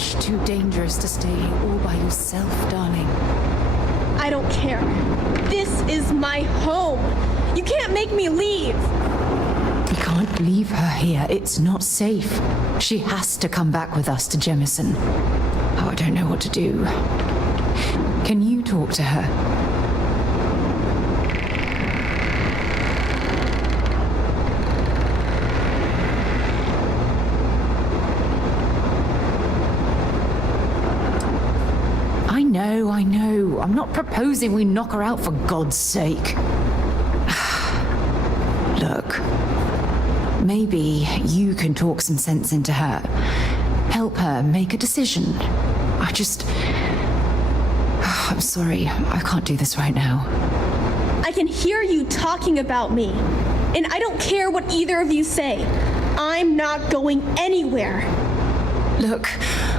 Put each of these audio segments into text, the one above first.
much too dangerous to stay all by yourself, darling. I don't care. This is my home. You can't make me leave. We can't leave her here. It's not safe. She has to come back with us to Jemison. Oh, I don't know what to do. Can you talk to her? I know. I'm not proposing we knock her out for God's sake. Look, maybe you can talk some sense into her. Help her make a decision. I'm sorry, I can't do this right now. I can hear you talking about me, and I don't care what either of you say. I'm not going anywhere. Look,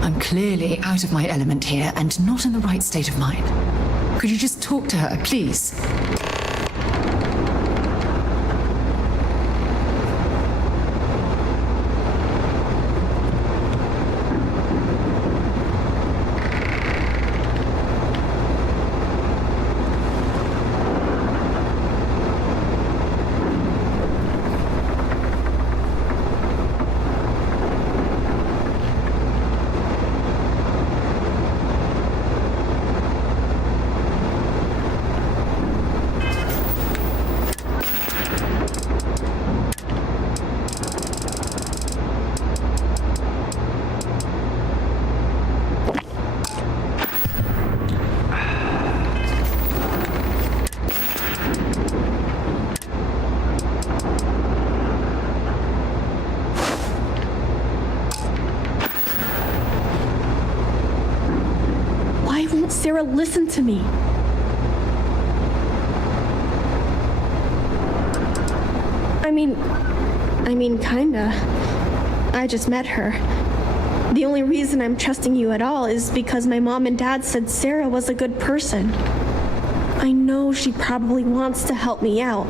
I'm clearly out of my element here and not in the right state of mind. Could you just talk to her, please? Sarah, listen to me. I mean, kinda. I just met her. The only reason I'm trusting you at all is because my mom and dad said Sarah was a good person. I know she probably wants to help me out,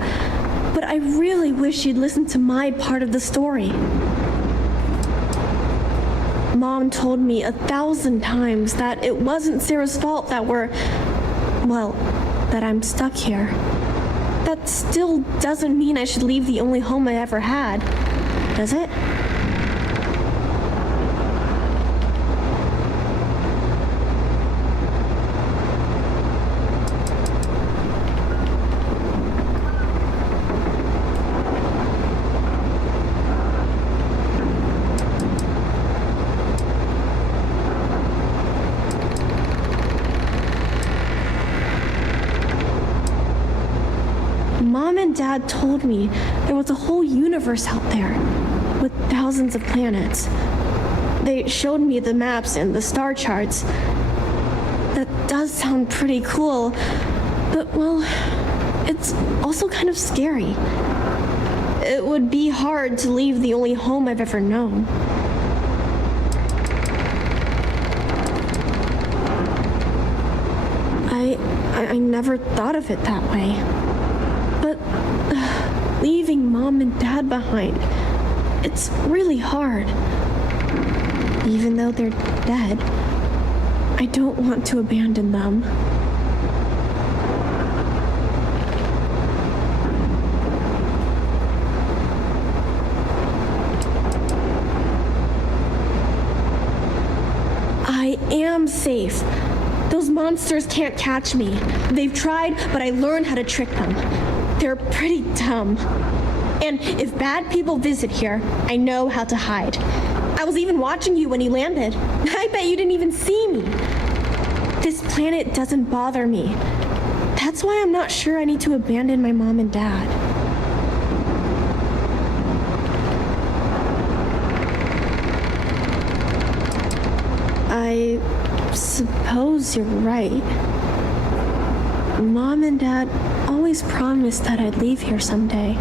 but I really wish you'd listen to my part of the story. Mom told me 1,000 times that it wasn't Sarah's fault that that I'm stuck here. That still doesn't mean I should leave the only home I ever had, does it? Mom and Dad told me there was a whole universe out there with thousands of planets. They showed me the maps and the star charts. That does sound pretty cool, but it's also kind of scary. It would be hard to leave the only home I've ever known. I never thought of it that way. But leaving Mom and Dad behind, it's really hard. Even though they're dead, I don't want to abandon them. I am safe. Those monsters can't catch me. They've tried, but I learned how to trick them. They're pretty dumb. And if bad people visit here, I know how to hide. I was even watching you when you landed. I bet you didn't even see me. This planet doesn't bother me. That's why I'm not sure I need to abandon my mom and dad. I suppose you're right. Mom and Dad always promised that I'd leave here someday.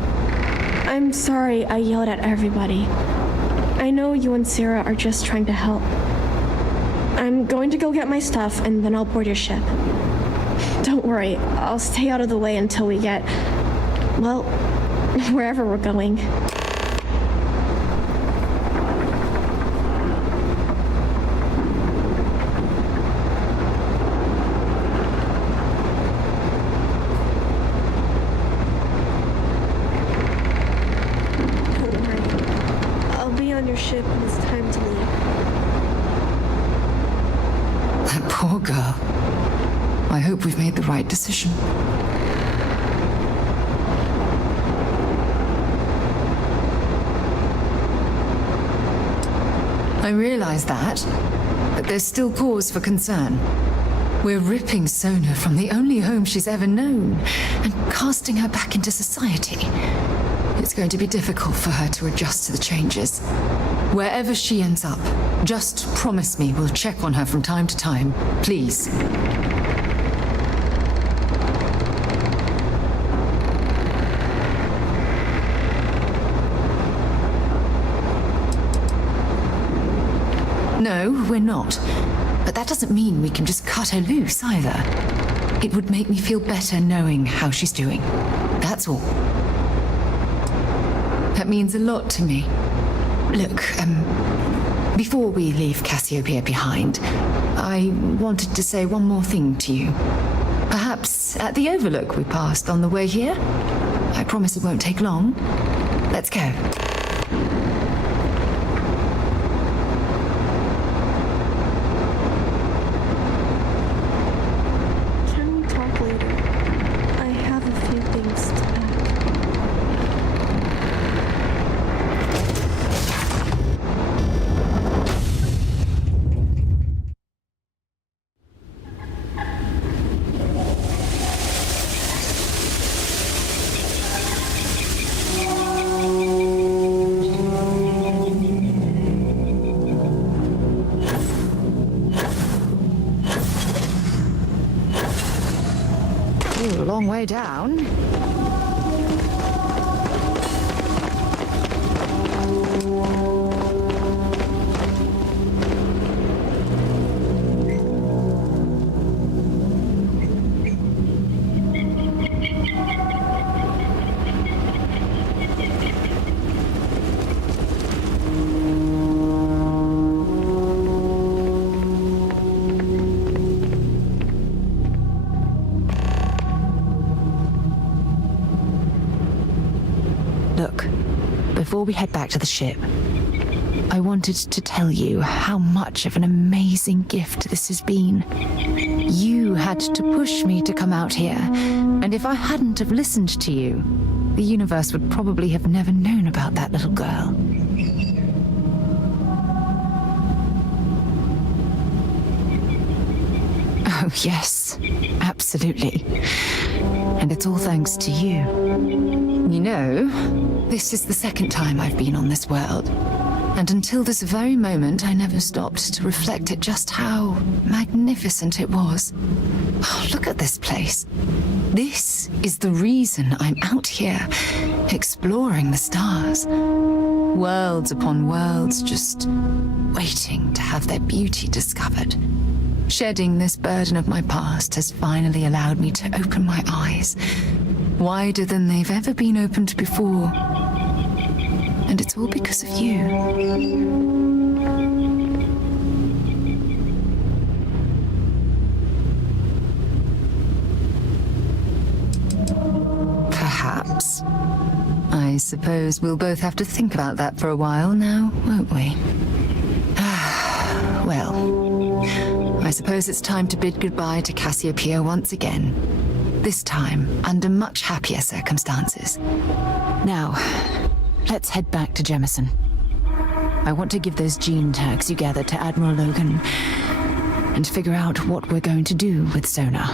I'm sorry I yelled at everybody. I know you and Sarah are just trying to help. I'm going to go get my stuff and then I'll board your ship. Don't worry, I'll stay out of the way until we get, wherever we're going. Poor girl. I hope we've made the right decision. I realize that, but there's still cause for concern. We're ripping Sona from the only home she's ever known and casting her back into society. It's going to be difficult for her to adjust to the changes. Wherever she ends up, just promise me we'll check on her from time to time, please. No, we're not. But that doesn't mean we can just cut her loose either. It would make me feel better knowing how she's doing. That's all. That means a lot to me. Look, before we leave Cassiopeia behind, I wanted to say one more thing to you. Perhaps at the overlook we passed on the way here? I promise it won't take long. Let's go. Can we talk later? I have a few things to pack. Ooh, a long way down. Look, before we head back to the ship, I wanted to tell you how much of an amazing gift this has been. You had to push me to come out here, and if I hadn't have listened to you, the universe would probably have never known about that little girl. Oh, yes, absolutely. And it's all thanks to you. You know, this is the second time I've been on this world. And until this very moment, I never stopped to reflect at just how magnificent it was. Oh, look at this place. This is the reason I'm out here, exploring the stars. Worlds upon worlds, just waiting to have their beauty discovered. Shedding this burden of my past has finally allowed me to open my eyes, wider than they've ever been opened before. And it's all because of you. Perhaps. I suppose we'll both have to think about that for a while now, won't we? Well, I suppose it's time to bid goodbye to Cassiopeia once again. This time, under much happier circumstances. Now, let's head back to Jemison. I want to give those gene tags you gathered to Admiral Logan and figure out what we're going to do with Sona.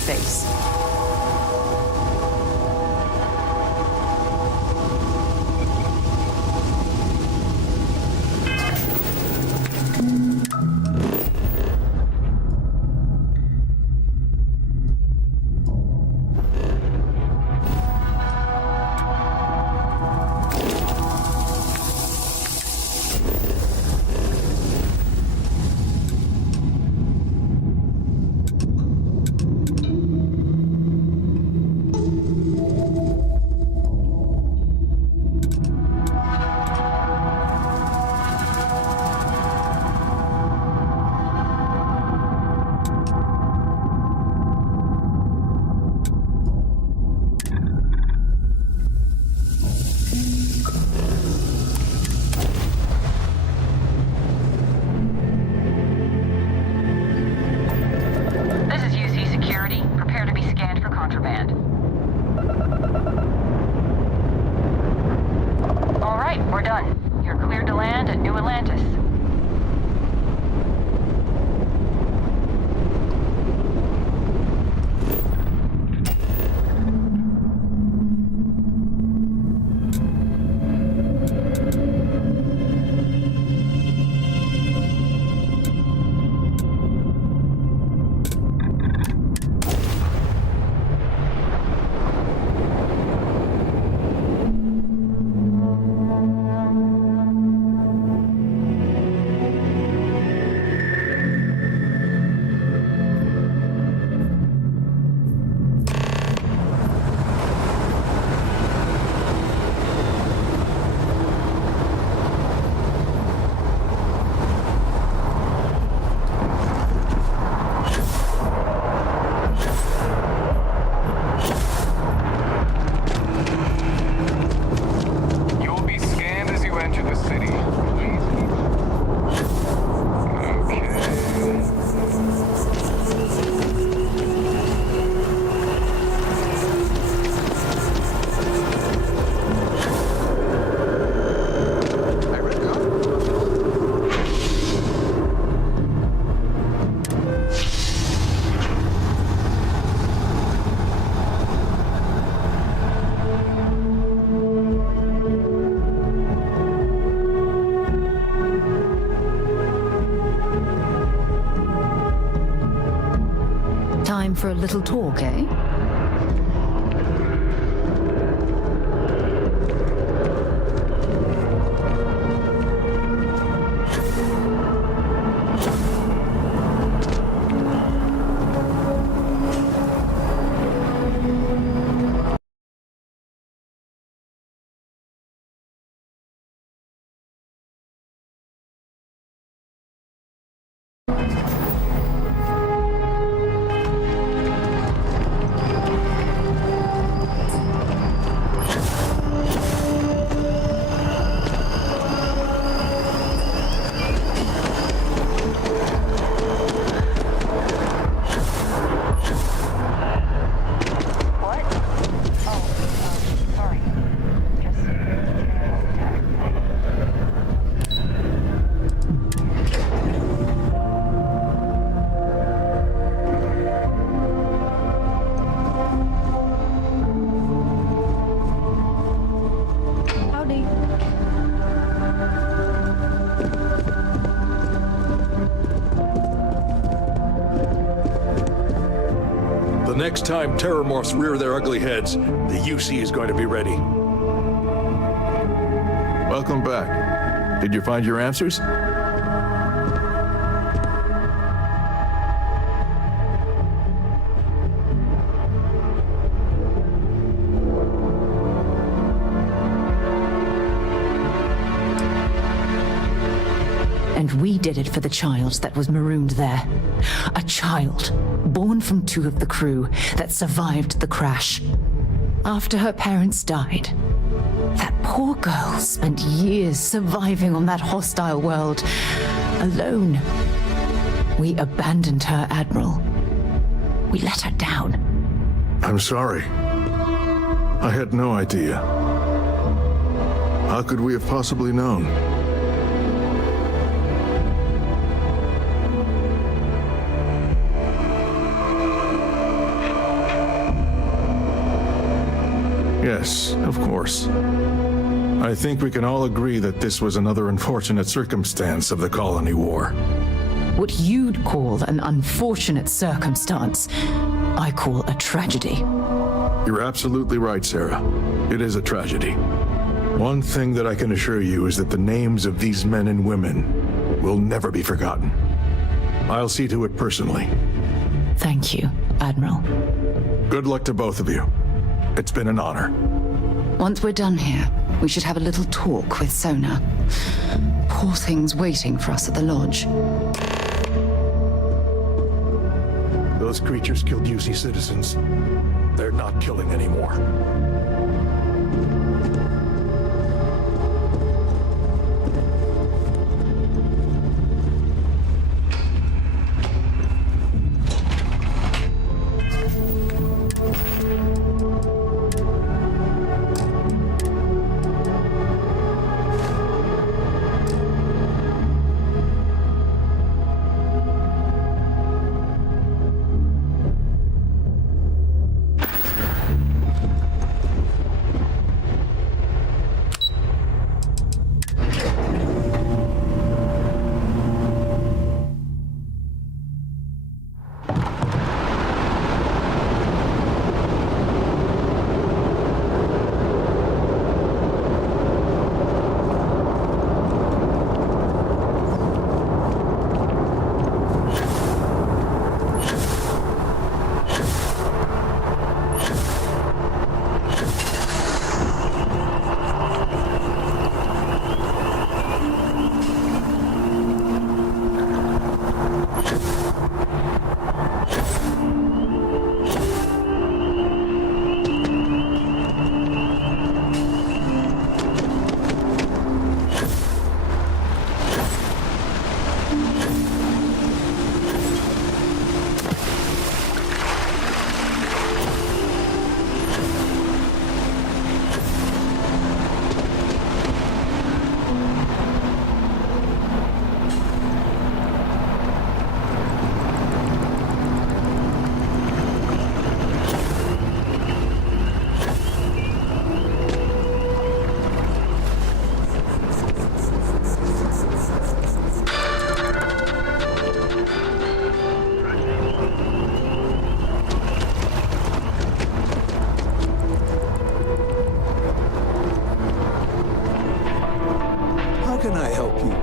space. This is UC Security. Prepare to be scanned for contraband. All right, we're done. You're cleared to land at New Atlantis. You'll be scanned as you enter the city. Please. Okay. I read that. Time for a little talk, eh? What? Oh, sorry. Just Howdy. The next time terror morphs rear their ugly heads, the UC is going to be ready. Welcome back. Did you find your answers? And we did it for the child that was marooned there. A child, born from two of the crew that survived the crash. After her parents died, that poor girl spent years surviving on that hostile world, alone. We abandoned her, Admiral. We let her down. I'm sorry. I had no idea. How could we have possibly known? Yes, of course. I think we can all agree that this was another unfortunate circumstance of the colony war. What you'd call an unfortunate circumstance, I call a tragedy. You're absolutely right, Sarah. It is a tragedy. One thing that I can assure you is that the names of these men and women will never be forgotten. I'll see to it personally. Thank you, Admiral. Good luck to both of you. It's been an honor. Once we're done here, we should have a little talk with Sona. Poor thing's waiting for us at the lodge. Those creatures killed UC citizens. They're not killing anymore.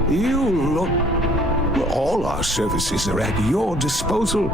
You look... Well, all our services are at your disposal.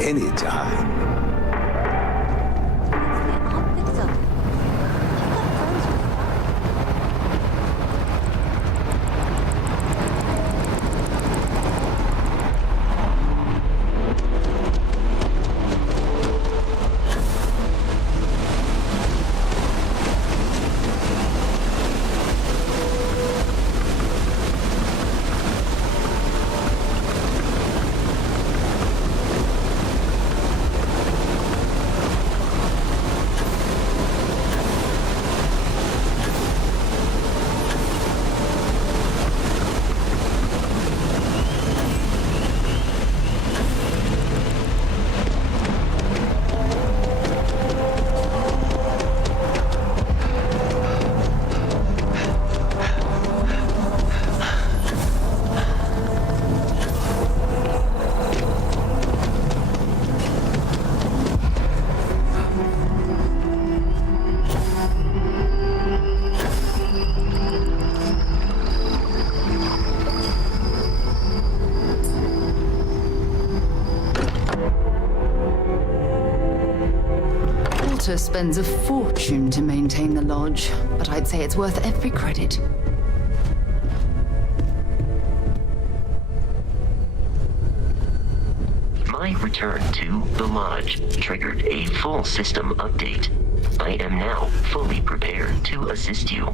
anytime. Spends a fortune to maintain the lodge, but I'd say it's worth every credit. My return to the lodge triggered a full system update. I am now fully prepared to assist you.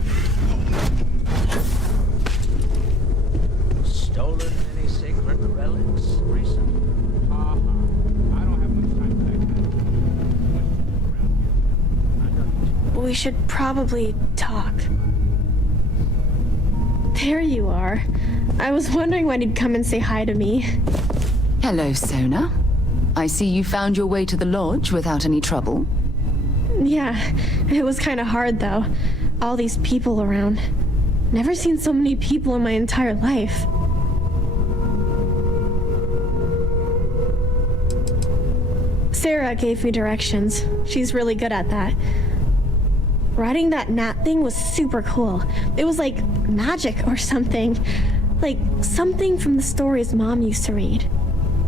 Stolen any sacred relics recently? I don't have much time for that kind of We should probably talk. There you are. I was wondering when he'd come and say hi to me. Hello, Sona. I see you found your way to the lodge without any trouble. Yeah, it was kind of hard though. All these people around. Never seen so many people in my entire life. Sarah gave me directions. She's really good at that. Riding that gnat thing was super cool. It was like magic or something. Like something from the stories Mom used to read.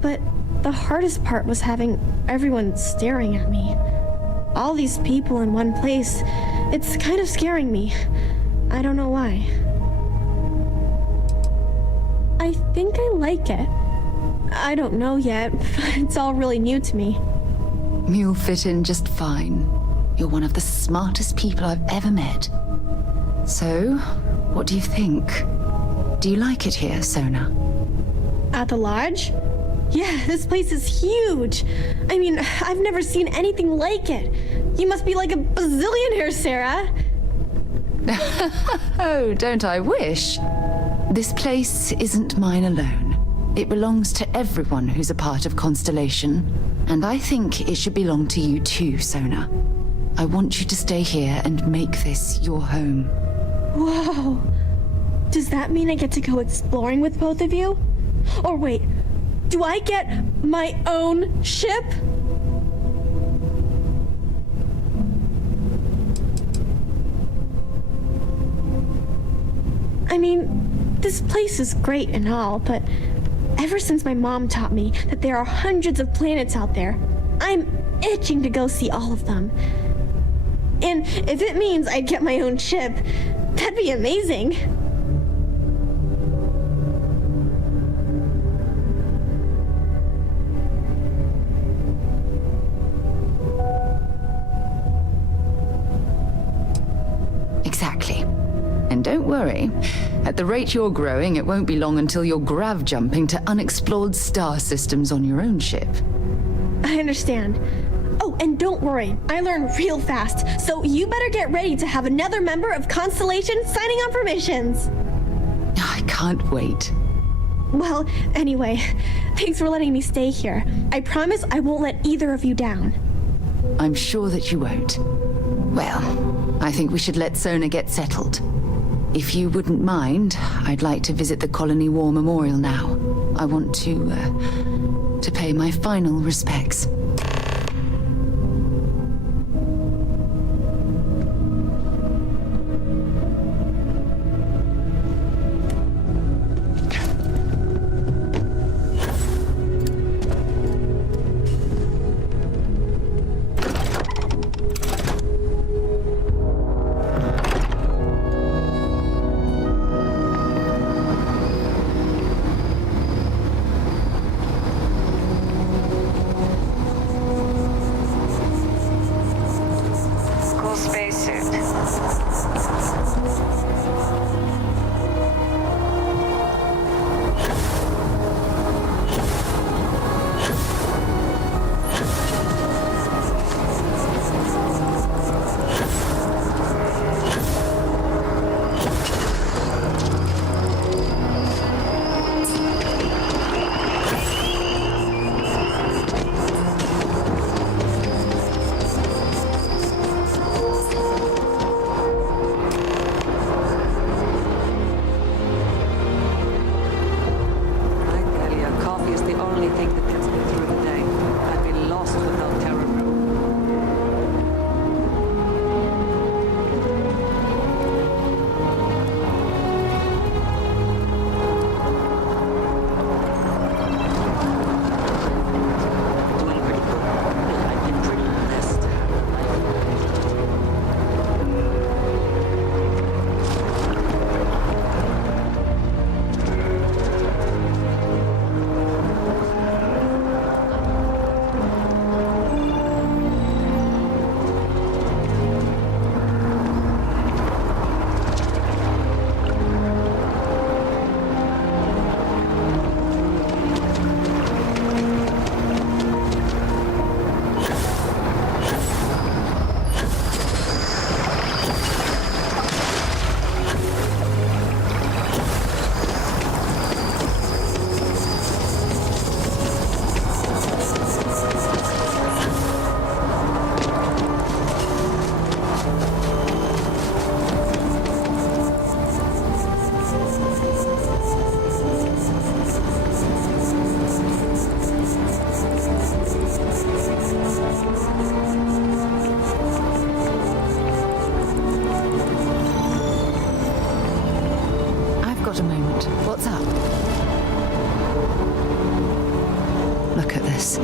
But the hardest part was having everyone staring at me. All these people in one place. It's kind of scaring me. I don't know why. I think I like it. I don't know yet. It's all really new to me. You'll fit in just fine. You're one of the smartest people I've ever met. So, what do you think? Do you like it here, Sona? At the lodge? Yeah, this place is huge. I mean, I've never seen anything like it. You must be like a bazillionaire, Sarah. Oh, don't I wish? This place isn't mine alone. It belongs to everyone who's a part of Constellation. And I think it should belong to you too, Sona. I want you to stay here and make this your home. Whoa. Does that mean I get to go exploring with both of you? Or wait, do I get my own ship? I mean, this place is great and all, but ever since my mom taught me that there are hundreds of planets out there, I'm itching to go see all of them. And if it means I'd get my own ship, that'd be amazing. Exactly. And don't worry. At the rate you're growing, it won't be long until you're grav jumping to unexplored star systems on your own ship. I understand. Oh, and don't worry, I learn real fast, so you better get ready to have another member of Constellation signing on for missions. I can't wait. Well, anyway, thanks for letting me stay here. I promise I won't let either of you down. I'm sure that you won't. Well, I think we should let Sona get settled. If you wouldn't mind, I'd like to visit the Colony War Memorial now. I want to pay my final respects. I tell you, coffee is the only thing that gets me through the day. I'd be lost without Terra Brew. Doing pretty good. I've been pretty blessed to have a life. I've got a moment. What's up? Look at this.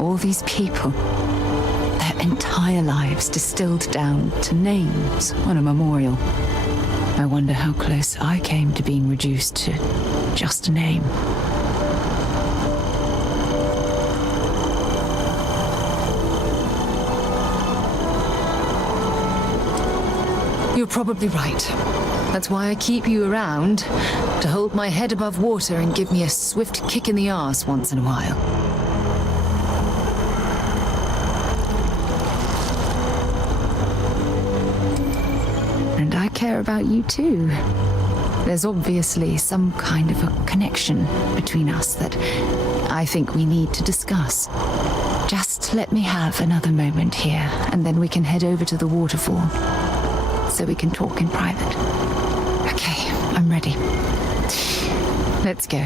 All these people. Their entire lives distilled down to names on a memorial. I wonder how close I came to being reduced to just a name. You're probably right. That's why I keep you around, to hold my head above water and give me a swift kick in the arse once in a while. And I care about you too. There's obviously some kind of a connection between us that I think we need to discuss. Just let me have another moment here, and then we can head over to the waterfall, so we can talk in private. Okay, I'm ready. Let's go.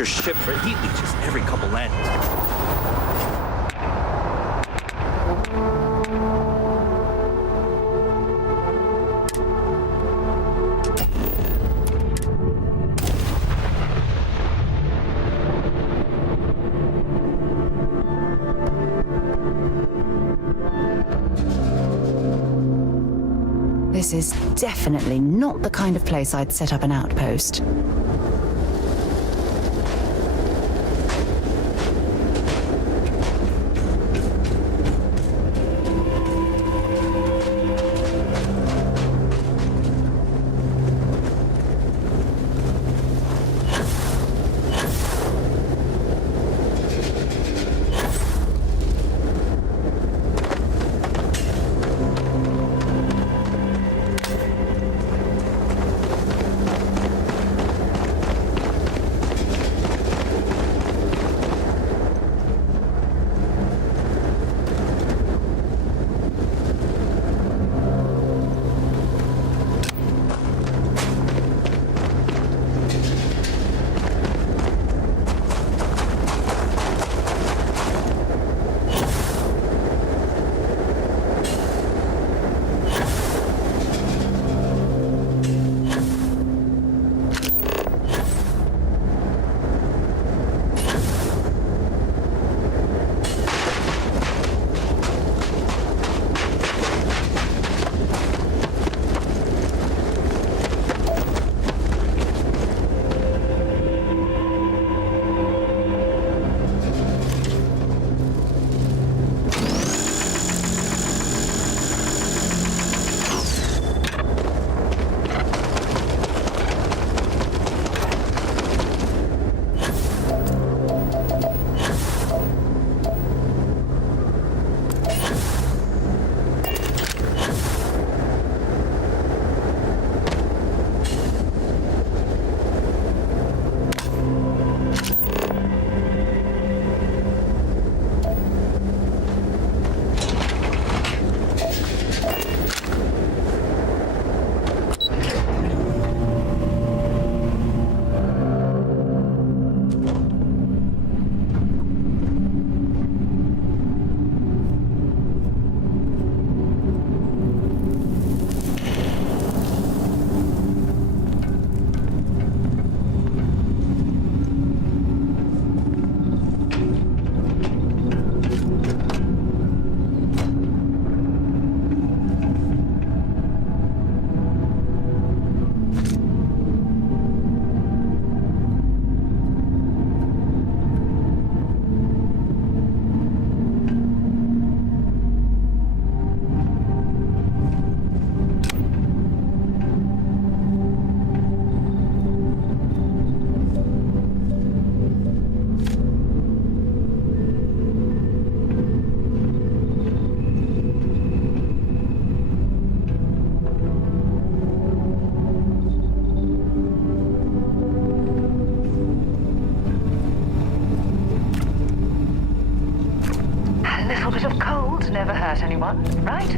your ship for heat leeches every couple landings. This is definitely not the kind of place I'd set up an outpost. Never hurt anyone, right?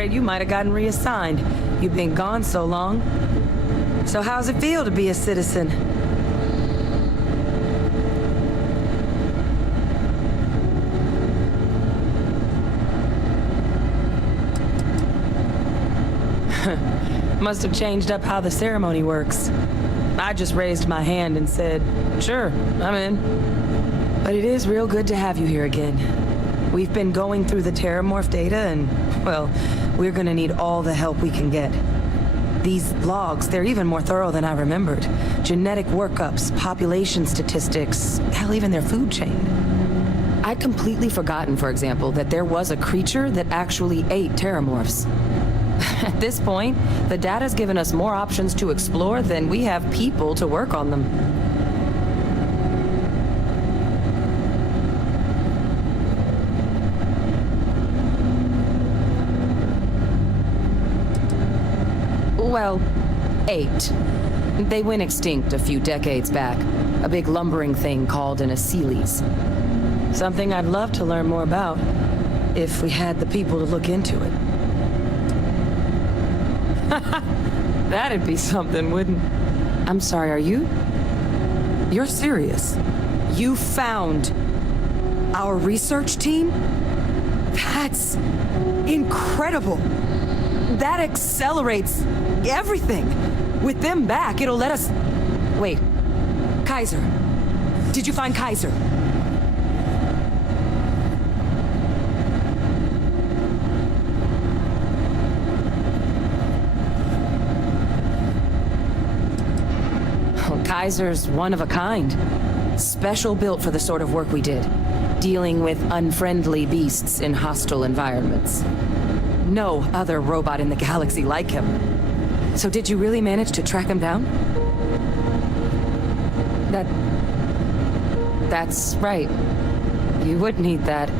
afraid you might have gotten reassigned. You've been gone so long. So how's it feel to be a citizen? Must have changed up how the ceremony works. I just raised my hand and said, sure, I'm in. But it is real good to have you here again. We've been going through the Terramorph data and, well, we're gonna need all the help we can get. These logs, they're even more thorough than I remembered. Genetic workups, population statistics, hell, even their food chain. I'd completely forgotten, for example, that there was a creature that actually ate Terramorphs. At this point, the data's given us more options to explore than we have people to work on them. Well, 8. They went extinct a few decades back. A big lumbering thing called an Aceles. Something I'd love to learn more about, if we had the people to look into it. That'd be something, wouldn't... I'm sorry, are you? You're serious? You found our research team? That's incredible. That accelerates everything. With them back, it'll let us... Wait. Kaiser. Did you find Kaiser? Kaiser's one of a kind. Special built for the sort of work we did. Dealing with unfriendly beasts in hostile environments. No other robot in the galaxy like him. So did you really manage to track him down? That's right. You would need that.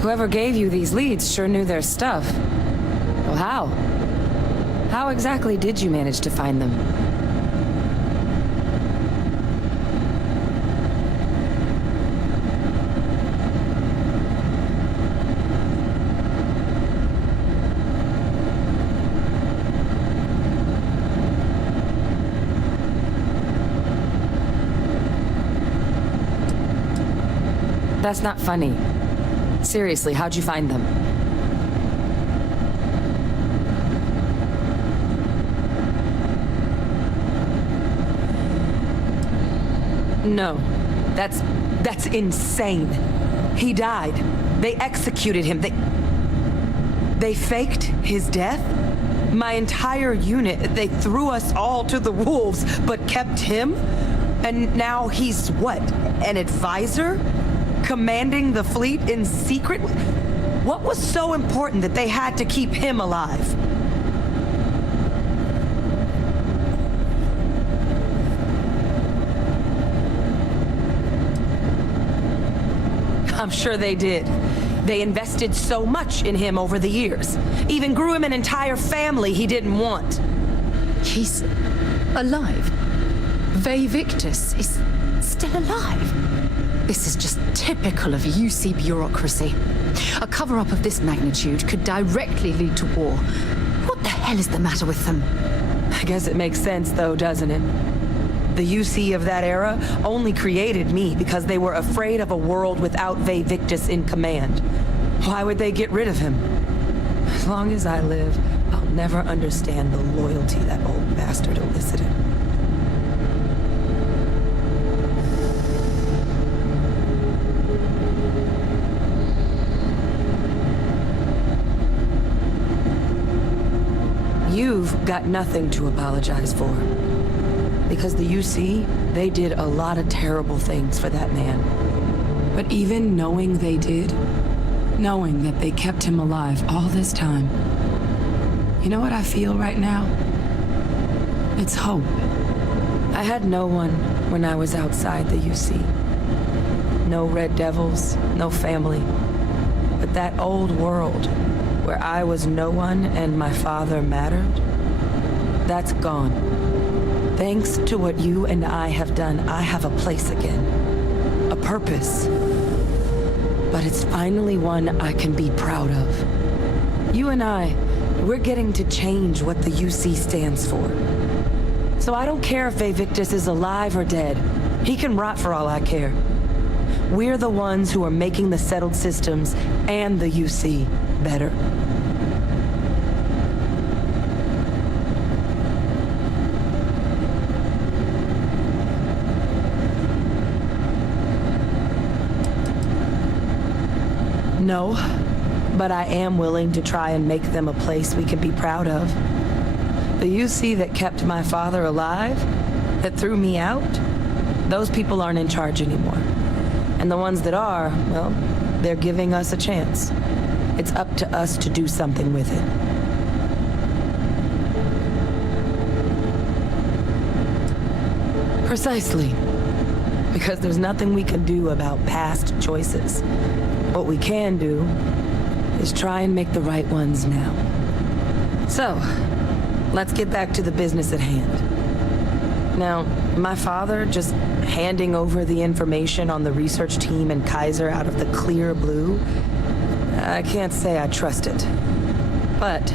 Whoever gave you these leads sure knew their stuff. Well, how? How exactly did you manage to find them? That's not funny. Seriously, how'd you find them? No. That's insane. He died. They executed him. They faked his death? My entire unit, they threw us all to the wolves, but kept him? And now he's what? An advisor? Commanding the fleet in secret? What was so important that they had to keep him alive? I'm sure they did. They invested so much in him over the years. Even grew him an entire family he didn't want. He's alive. Ve Victus is still alive. This is just typical of UC bureaucracy. A cover-up of this magnitude could directly lead to war. What the hell is the matter with them? I guess it makes sense, though, doesn't it? The UC of that era only created me because they were afraid of a world without Ve Victus in command. Why would they get rid of him? As long as I live, I'll never understand the loyalty that old bastard elicited. You've got nothing to apologize for. Because the UC, they did a lot of terrible things for that man. But even knowing they did, knowing that they kept him alive all this time, you know what I feel right now? It's hope. I had no one when I was outside the UC. No Red Devils, no family. But that old world, where I was no one and my father mattered, that's gone. Thanks to what you and I have done, I have a place again. A purpose. But it's finally one I can be proud of. You and I, we're getting to change what the UC stands for. So I don't care if Vivictus is alive or dead. He can rot for all I care. We're the ones who are making the settled systems and the UC better. No, but I am willing to try and make them a place we can be proud of. The UC that kept my father alive, that threw me out, those people aren't in charge anymore. And the ones that are, well, they're giving us a chance. It's up to us to do something with it. Precisely. Because there's nothing we can do about past choices. What we can do is try and make the right ones now. So, let's get back to the business at hand. Now, my father just handing over the information on the research team and Kaiser out of the clear blue, I can't say I trust it. But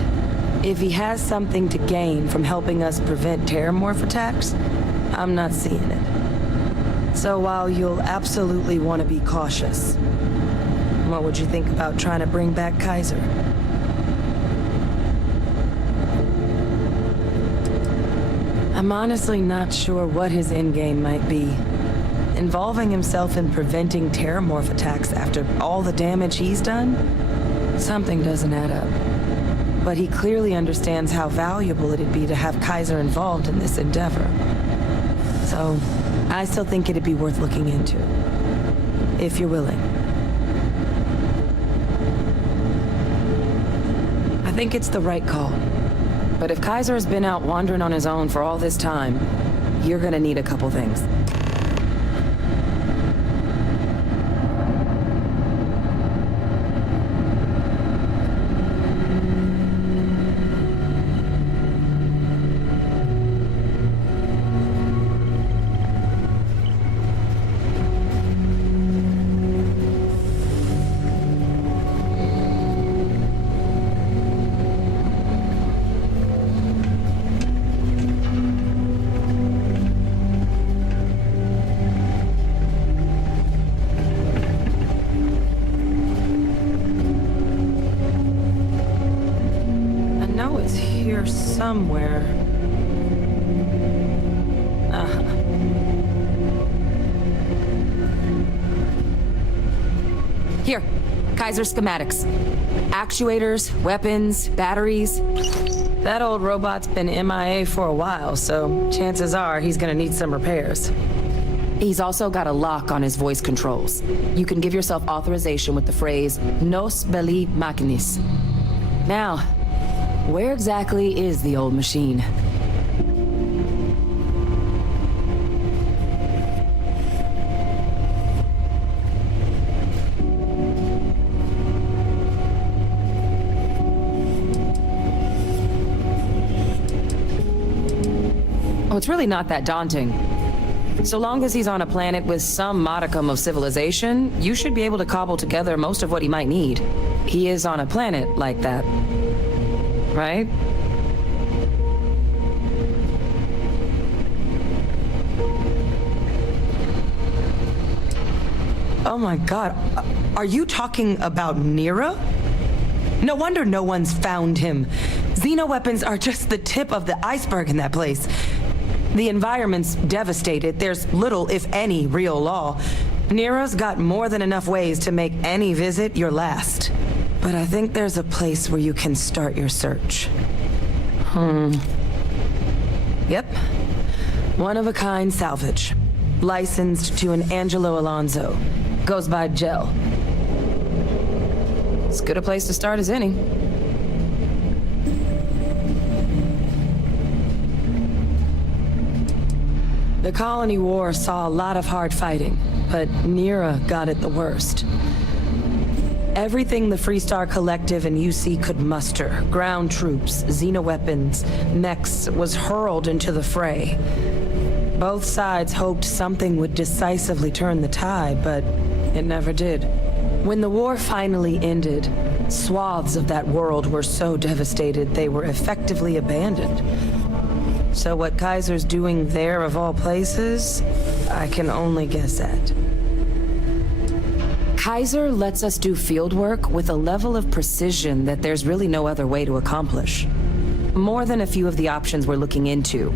if he has something to gain from helping us prevent terramorph attacks, I'm not seeing it. So while you'll absolutely want to be cautious, what would you think about trying to bring back Kaiser? I'm honestly not sure what his endgame might be. Involving himself in preventing terramorph attacks after all the damage he's done? Something doesn't add up. But he clearly understands how valuable it'd be to have Kaiser involved in this endeavor. So, I still think it'd be worth looking into. If you're willing. I think it's the right call. But if Kaiser's been out wandering on his own for all this time, you're gonna need a couple things. Somewhere. Here, Kaiser schematics. Actuators, weapons, batteries. That old robot's been MIA for a while, so chances are he's gonna need some repairs. He's also got a lock on his voice controls. You can give yourself authorization with the phrase, Nos belli machinis. Now, where exactly is the old machine? Oh, it's really not that daunting. So long as he's on a planet with some modicum of civilization, you should be able to cobble together most of what he might need. He is on a planet like that. Right? Oh my god, are you talking about Nira? No wonder no one's found him. Xenoweapons are just the tip of the iceberg in that place. The environment's devastated. There's little, if any, real law. Nira's got more than enough ways to make any visit your last. But I think there's a place where you can start your search. Yep. One-of-a-kind salvage. Licensed to an Angelo Alonso. Goes by Gel. As good a place to start as any. The Colony War saw a lot of hard fighting, but Nira got it the worst. Everything the Freestar Collective and UC could muster, ground troops, xenoweapons, mechs, was hurled into the fray. Both sides hoped something would decisively turn the tide, but it never did. When the war finally ended, swaths of that world were so devastated they were effectively abandoned. So what Kaiser's doing there of all places, I can only guess at. Kaiser lets us do field work with a level of precision that there's really no other way to accomplish. More than a few of the options we're looking into.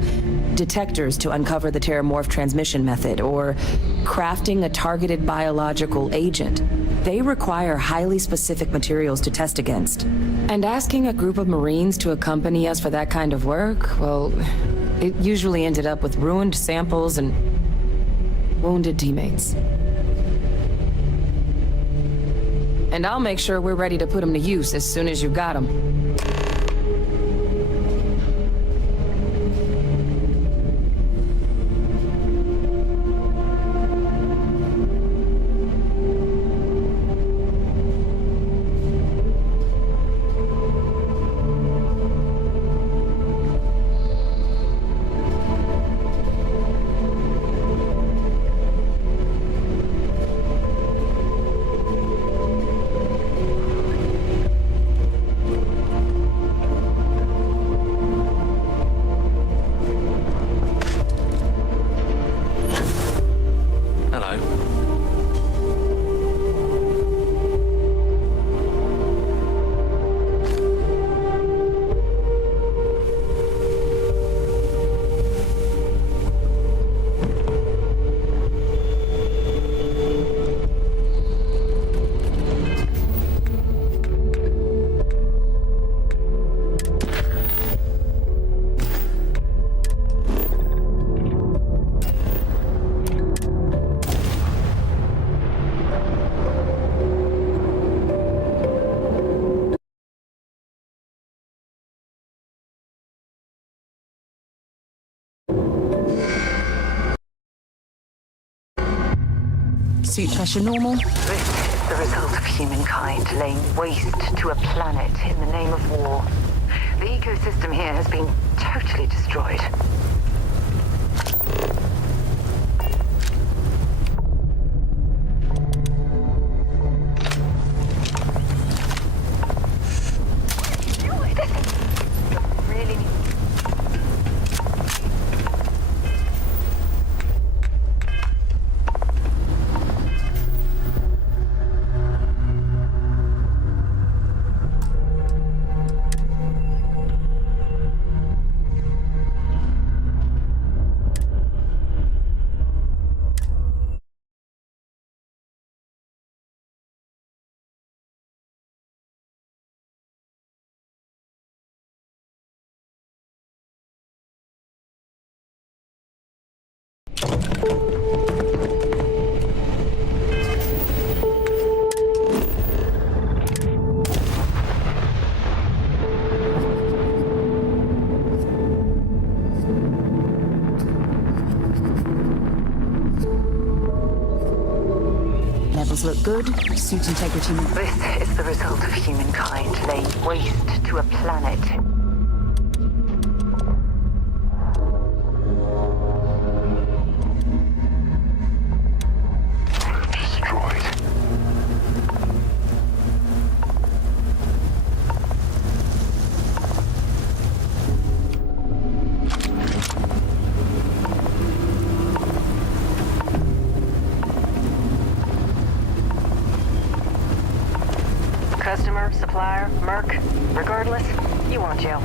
Detectors to uncover the Terramorph transmission method, or crafting a targeted biological agent. They require highly specific materials to test against. And asking a group of Marines to accompany us for that kind of work, well, it usually ended up with ruined samples and wounded teammates. And I'll make sure we're ready to put them to use as soon as you got them. Suit pressure normal. This is the result of humankind laying waste to a planet in the name of war. The ecosystem here has been totally destroyed. Levels look good. Suit integrity. This is the result of humankind laying waste to a planet. Customer, supplier, merc, regardless, you want jail.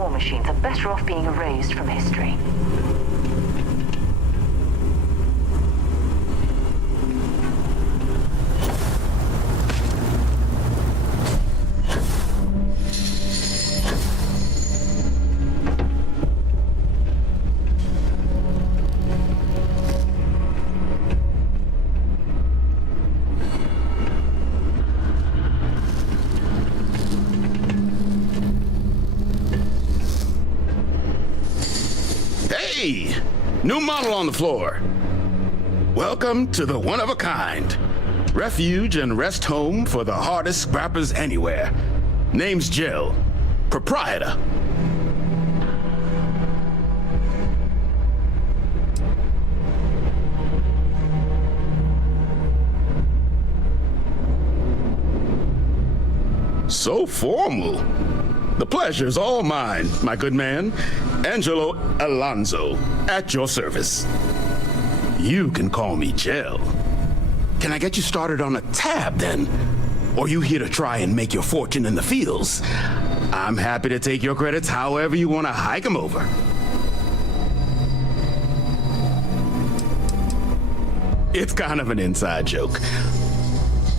war machines are better off being erased from history. Hey! New model on the floor. Welcome to the one-of-a-kind. Refuge and rest home for the hardest scrappers anywhere. Name's Jill. Proprietor. So formal. The pleasure's all mine, my good man. Angelo Alonso, at your service. You can call me Jill. Can I get you started on a tab, then? Or you here to try and make your fortune in the fields? I'm happy to take your credits however you want to hike them over. It's kind of an inside joke.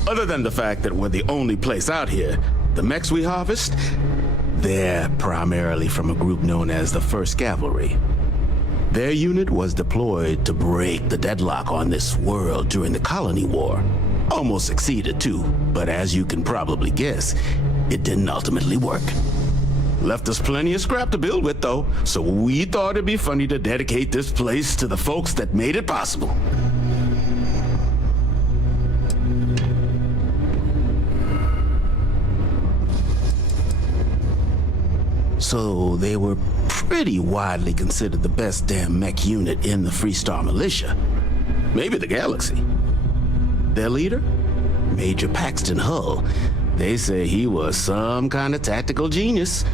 Other than the fact that we're the only place out here, the mechs we harvest, they're primarily from a group known as the 1st Cavalry. Their unit was deployed to break the deadlock on this world during the Colony War. Almost succeeded too, but as you can probably guess, it didn't ultimately work. Left us plenty of scrap to build with though, so we thought it'd be funny to dedicate this place to the folks that made it possible. So they were pretty widely considered the best damn mech unit in the Freestar Militia. Maybe the galaxy. Their leader? Major Paxton Hull. They say he was some kind of tactical genius.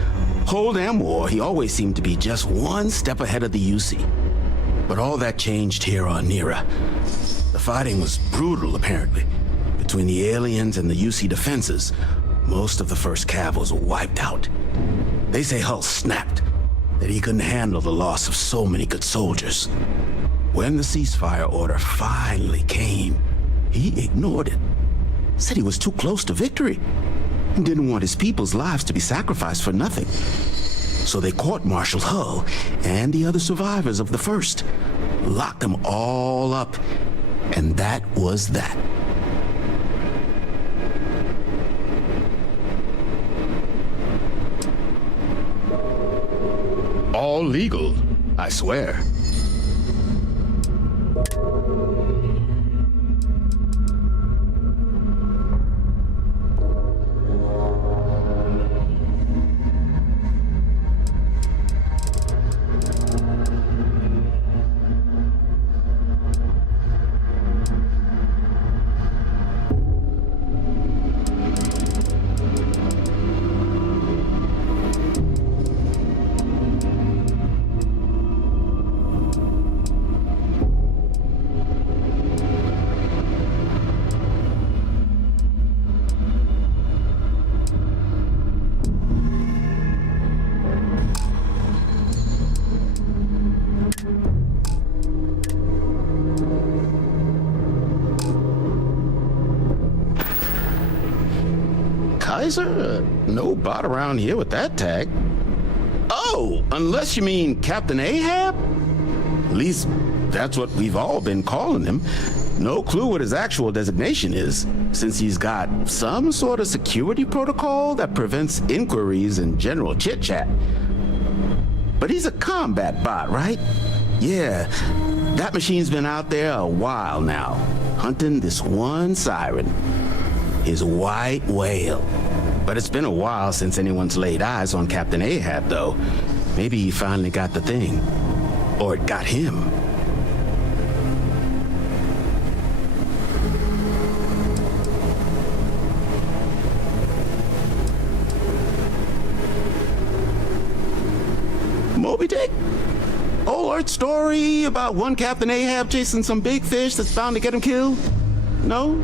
Whole damn war, he always seemed to be just one step ahead of the UC. But all that changed here on Nera. The fighting was brutal, apparently. Between the aliens and the UC defenses, most of the 1st Cav was wiped out. They say Hull snapped, that he couldn't handle the loss of so many good soldiers. When the ceasefire order finally came, he ignored it. Said he was too close to victory and didn't want his people's lives to be sacrificed for nothing. So they court-martialed Hull and the other survivors of the 1st, locked them all up, and that was that. All legal, I swear. Kaiser? No bot around here with that tag. Oh, unless you mean Captain Ahab? At least that's what we've all been calling him. No clue what his actual designation is, since he's got some sort of security protocol that prevents inquiries and general chit-chat. But he's a combat bot, right? Yeah, that machine's been out there a while now, hunting this one siren. His white whale. But it's been a while since anyone's laid eyes on Captain Ahab, though. Maybe he finally got the thing. Or it got him. Moby Dick? Old art story about one Captain Ahab chasing some big fish that's bound to get him killed? No?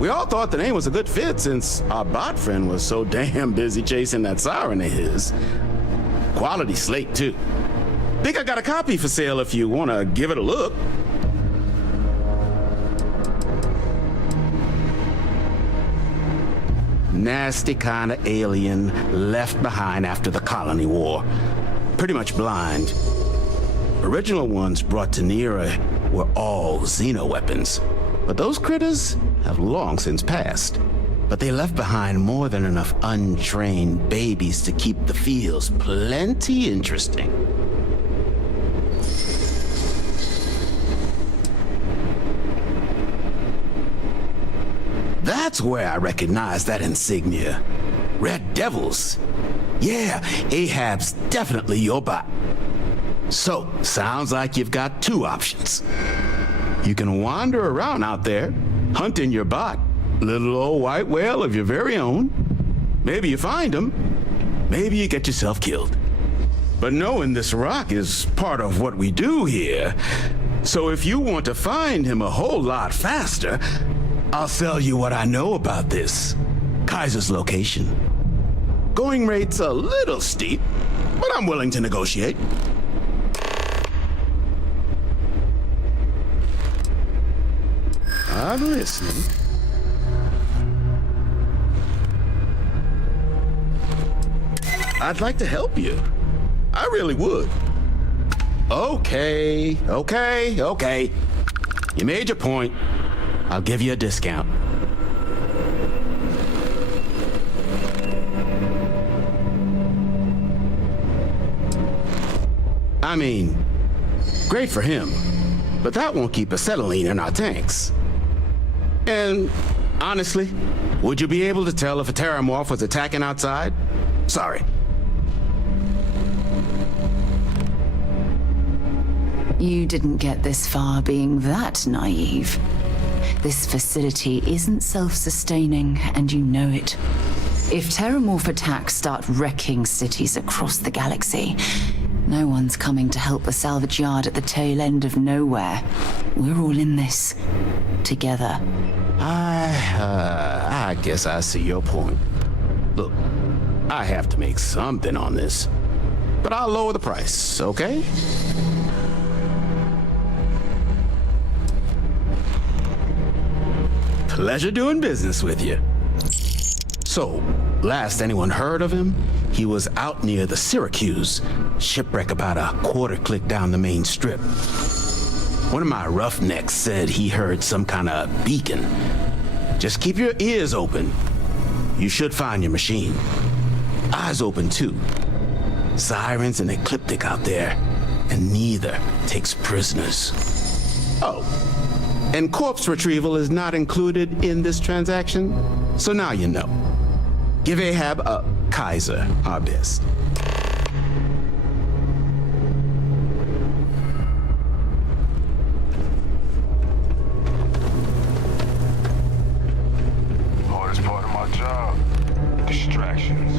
We all thought the name was a good fit since our bot friend was so damn busy chasing that siren of his. Quality slate, too. Think I got a copy for sale if you want to give it a look. Nasty kind of alien left behind after the colony war. Pretty much blind. Original ones brought to Nera were all xeno-weapons. But those critters have long since passed. But they left behind more than enough untrained babies to keep the fields plenty interesting. That's where I recognize that insignia. Red Devils. Yeah, Ahab's definitely your bot. So, sounds like you've got two options. You can wander around out there, hunting your bot, little old white whale of your very own. Maybe you find him, maybe you get yourself killed. But knowing this rock is part of what we do here, so if you want to find him a whole lot faster, I'll sell you what I know about this. Kaiser's location. Going rate's a little steep, but I'm willing to negotiate. I'm listening. I'd like to help you. I really would. Okay. You made your point. I'll give you a discount. I mean, great for him, but that won't keep acetylene in our tanks. And honestly, would you be able to tell if a Terramorph was attacking outside? Sorry. You didn't get this far being that naive. This facility isn't self-sustaining, and you know it. If Terramorph attacks start wrecking cities across the galaxy, no one's coming to help the salvage yard at the tail end of nowhere. We're all in this together. I guess I see your point. Look, I have to make something on this, but I'll lower the price, okay? Pleasure doing business with you. So, last anyone heard of him, he was out near the Syracuse, shipwreck about a quarter click down the main strip. One of my roughnecks said he heard some kind of beacon. Just keep your ears open. You should find your machine. Eyes open too. Sirens and Ecliptic out there, and neither takes prisoners. Oh, and corpse retrieval is not included in this transaction, so now you know. Give Ahab a Kaiser our best. Hardest part of my job, distractions.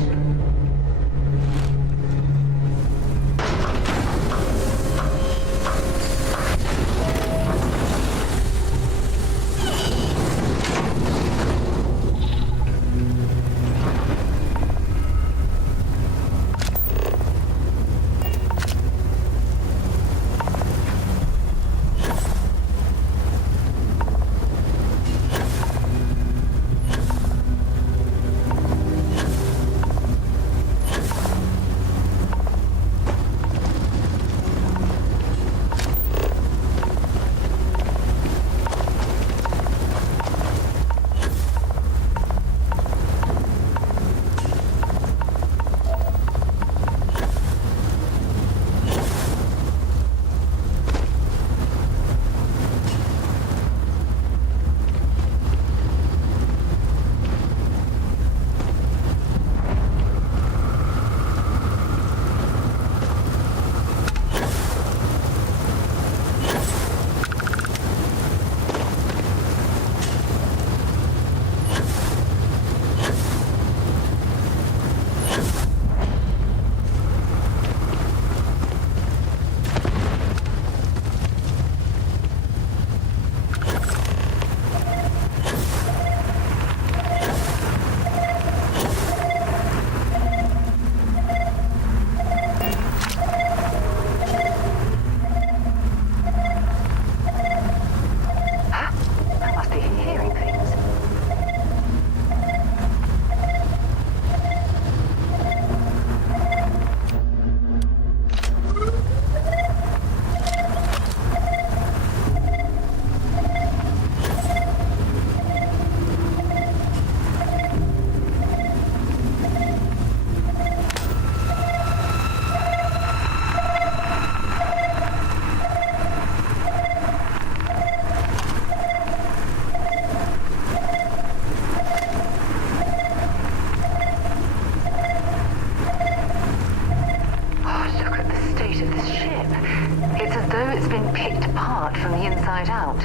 though it's been picked apart from the inside out.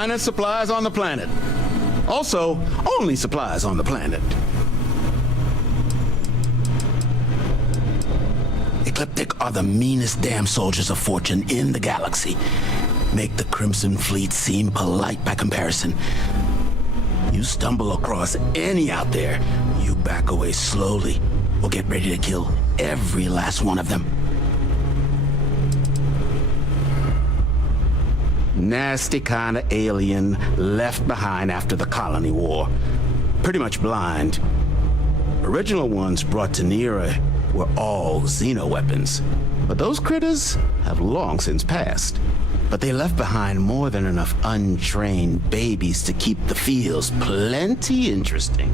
Finest supplies on the planet. Also, only supplies on the planet. Ecliptic are the meanest damn soldiers of fortune in the galaxy. Make the Crimson Fleet seem polite by comparison. You stumble across any out there, you back away slowly or get ready to kill every last one of them. Nasty kind of alien left behind after the colony war. Pretty much blind. Original ones brought to Nera were all xeno-weapons. But those critters have long since passed. But they left behind more than enough untrained babies to keep the fields plenty interesting.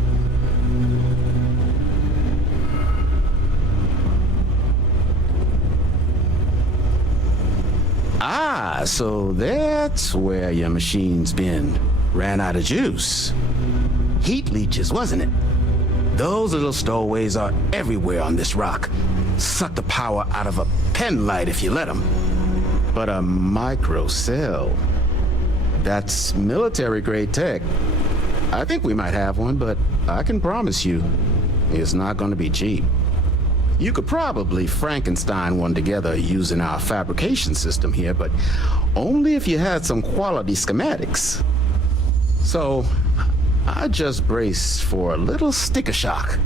Ah, so that's where your machine's been. ran out of juice. Heat leeches, wasn't it? Those little stowaways are everywhere on this rock. Suck the power out of a pen light if you let them. But a microcell, that's military-grade tech. I think we might have one, but I can promise you, it's not going to be cheap. You could probably Frankenstein one together using our fabrication system here, but only if you had some quality schematics. So, I just brace for a little sticker shock.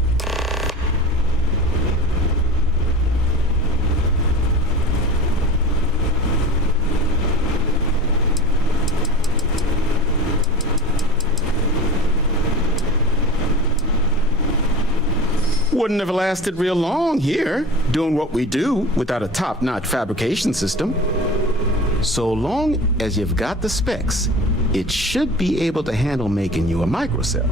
Wouldn't have lasted real long here, doing what we do without a top-notch fabrication system. So long as you've got the specs, it should be able to handle making you a microcell.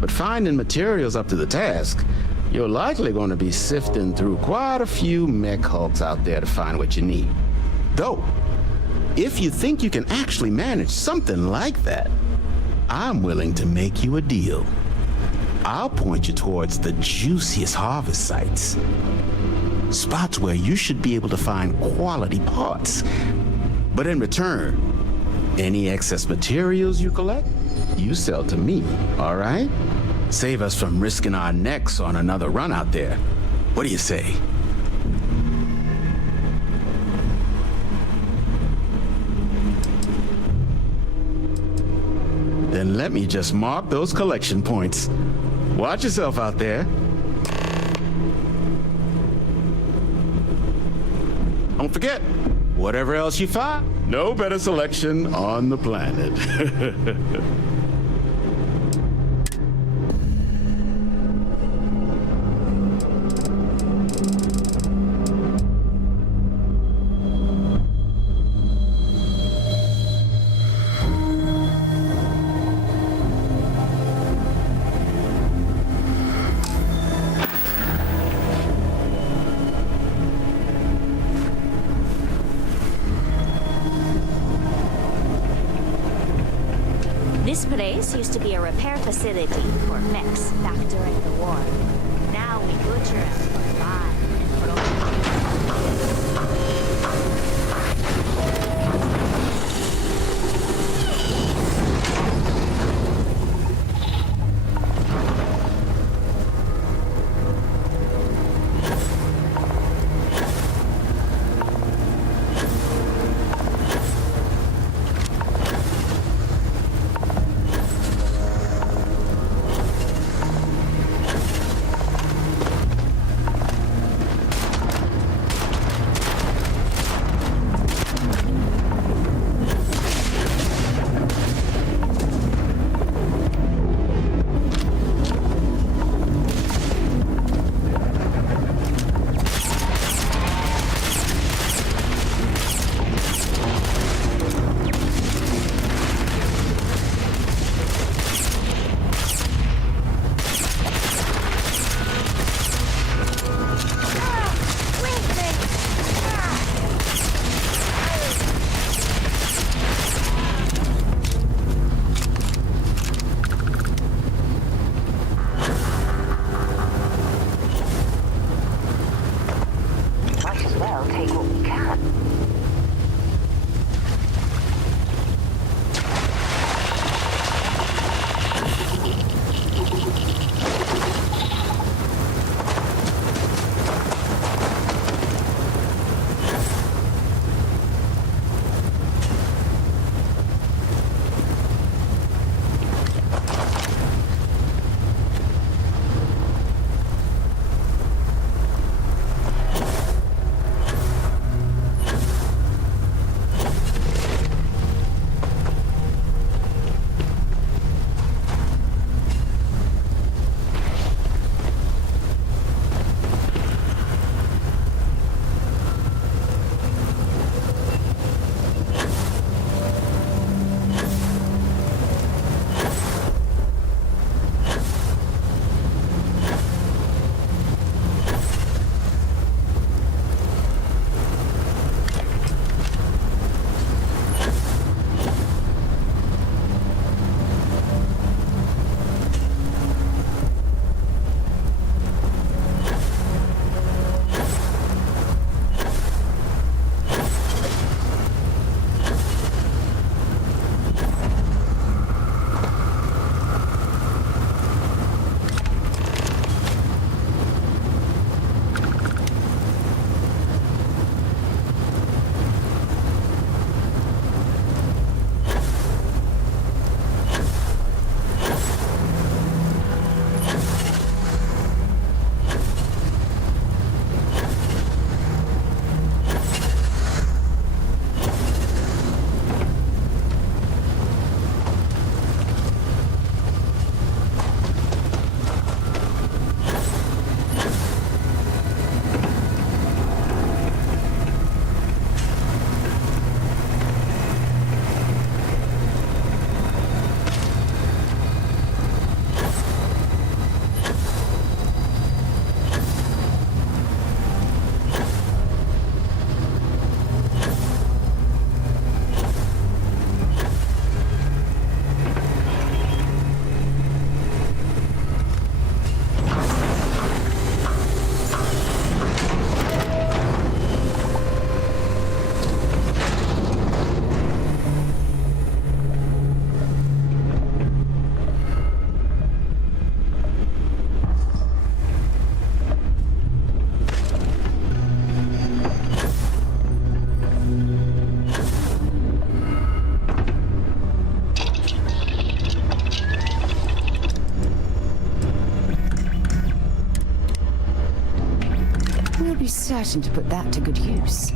But finding materials up to the task, you're likely going to be sifting through quite a few mech hulks out there to find what you need. Though, if you think you can actually manage something like that, I'm willing to make you a deal. I'll point you towards the juiciest harvest sites. Spots where you should be able to find quality parts. But in return, any excess materials you collect, you sell to me, all right? Save us from risking our necks on another run out there. What do you say? Then let me just mark those collection points. Watch yourself out there. Don't forget, whatever else you find, no better selection on the planet. This place used to be a repair facility for mechs back during the war. Now we butcher them for fun and certain to put that to good use.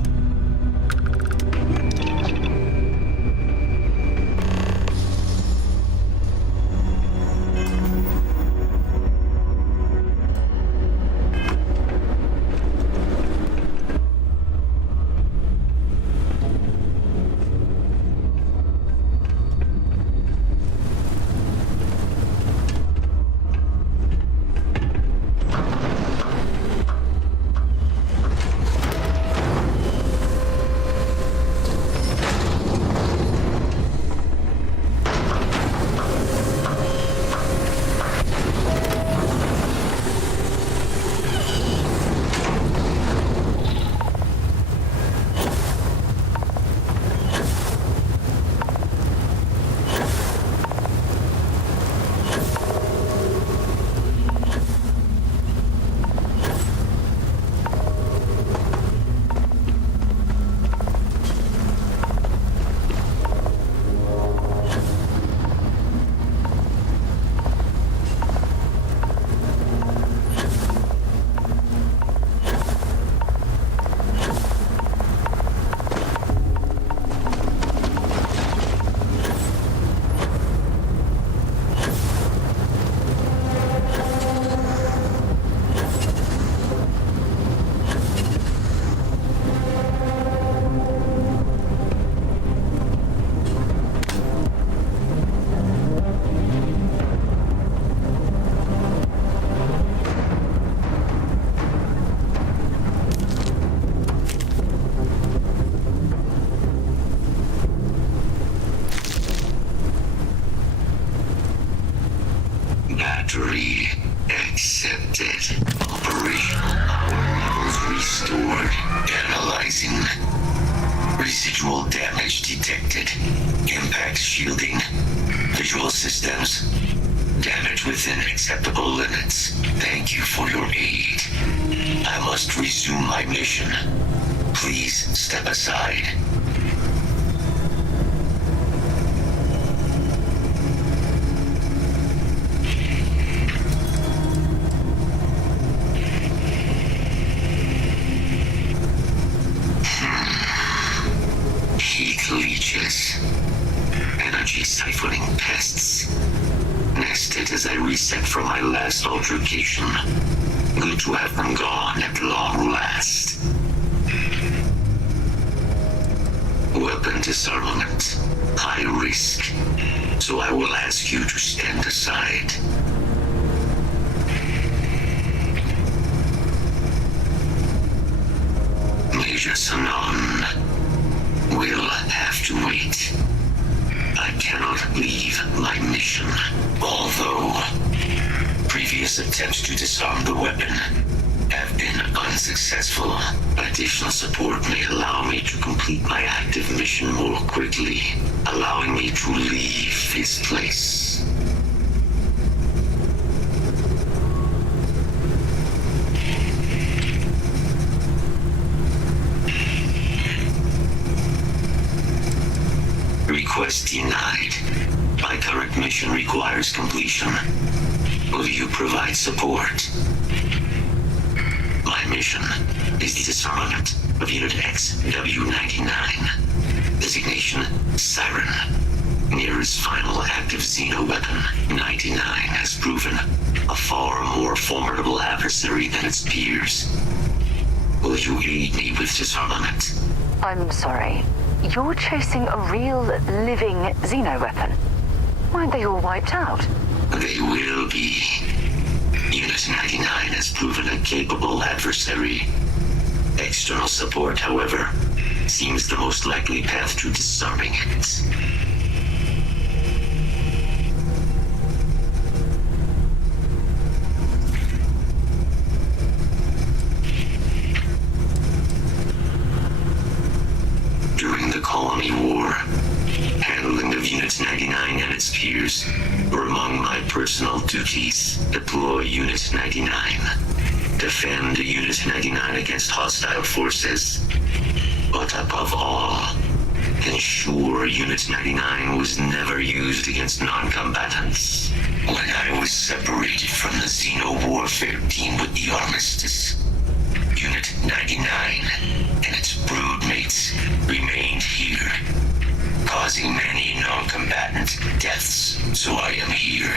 Battery accepted. Operational power levels restored. Analyzing. Residual damage detected. Impact shielding. Visual systems. Damage within acceptable limits. Thank you for your aid. I must resume my mission. Please step aside. Heat leeches. Energy siphoning pests. Nested as I reset from my last altercation. Good to have them gone at long last. Weapon disarmament. High risk. So I will ask you to stand aside. Major Sanon will have to wait. I cannot leave my mission, although previous attempts to disarm the weapon have been unsuccessful. Additional support may allow me to complete my active mission more quickly, allowing me to leave this place. Request denied. My current mission requires completion. Will you provide support? My mission is the disarmament of Unit XW-99. Designation Siren. Nearest final active Xeno weapon, 99 has proven a far more formidable adversary than its peers. Will you aid me with disarmament? I'm sorry. You're chasing a real, living Xeno weapon. Weren't they all wiped out? They will be. Unit 99 has proven a capable adversary. External support, however, seems the most likely path to disarming it. During the Colony War, handling of Unit 99 and its peers were among my personal duties. Deploy Unit 99. Defend Unit 99 against hostile forces. But above all, ensure Unit 99 was never used against non-combatants. When I was separated from the Xeno warfare team with the Armistice, Unit 99 and its broodmates remained here, causing many non-combatant deaths, so I am here.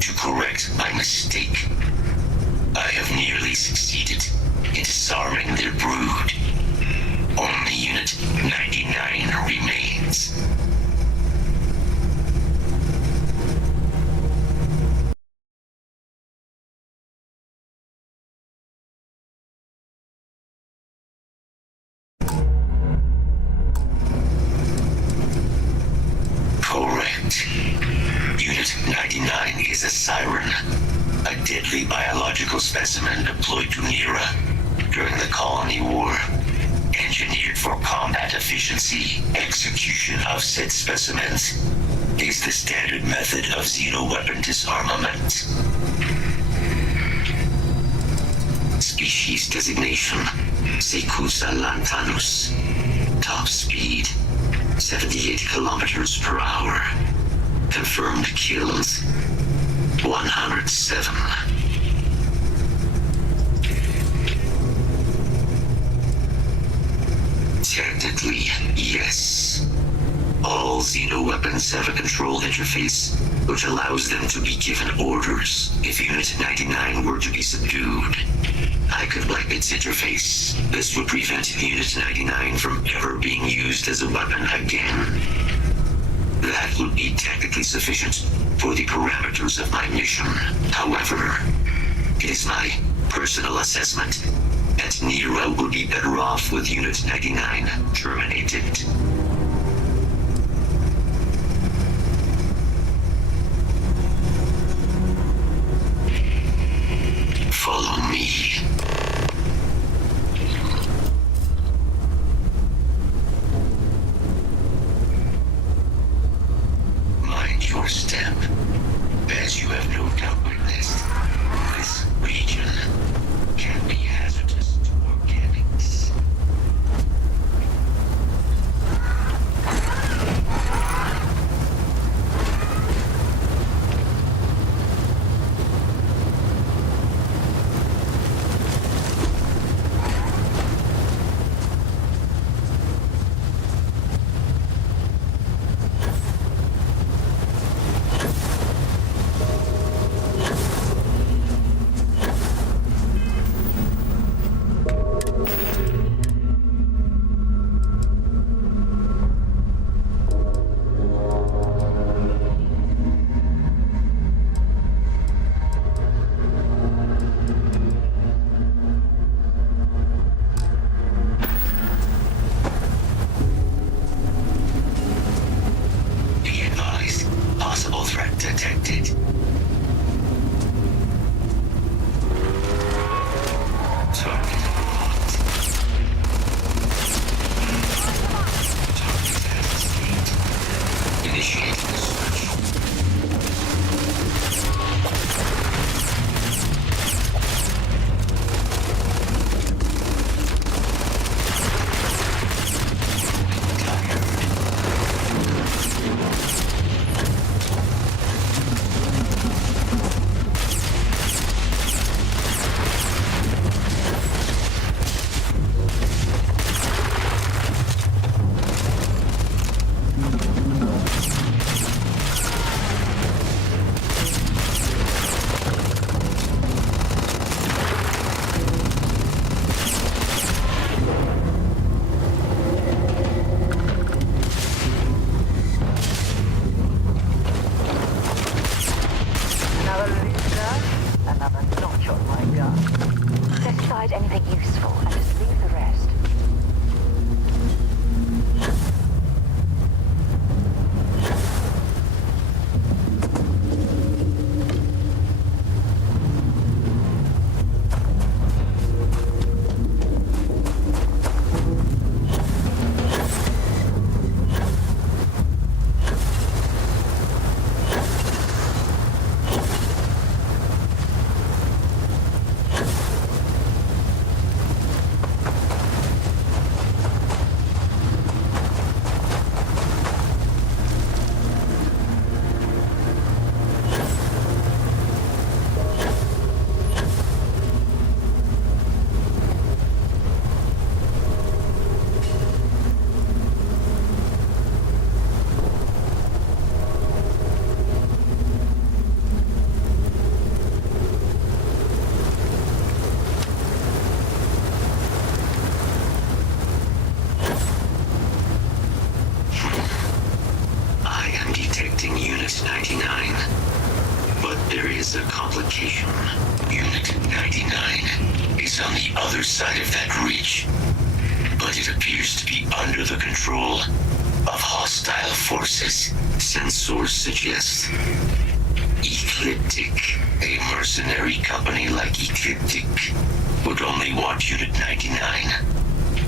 To correct my mistake, I have nearly succeeded in disarming their brood. Only Unit 99 remains. Correct. Unit 99 is a siren, a deadly biological specimen deployed to Nera during the Colony War. Engineered for combat efficiency, execution of said specimens is the standard method of xenoweapon disarmament. Species designation, Secusa lantanus. Top speed, 78 kilometers per hour. Confirmed kills, 107. Technically, yes. All xenoweapons have a control interface, which allows them to be given orders if Unit 99 were to be subdued. I could wipe its interface. This would prevent Unit 99 from ever being used as a weapon again. That would be technically sufficient for the parameters of my mission. However, it is my personal assessment that Nero would be better off with Unit 99 terminated. Follow me. Mind your step, as you have no doubt witnessed. This region can be hazardous to organics. 99. But there is a complication. Unit 99 is on the other side of that ridge. But it appears to be under the control of hostile forces. Sensors suggest Ecliptic, a mercenary company like Ecliptic, would only want Unit 99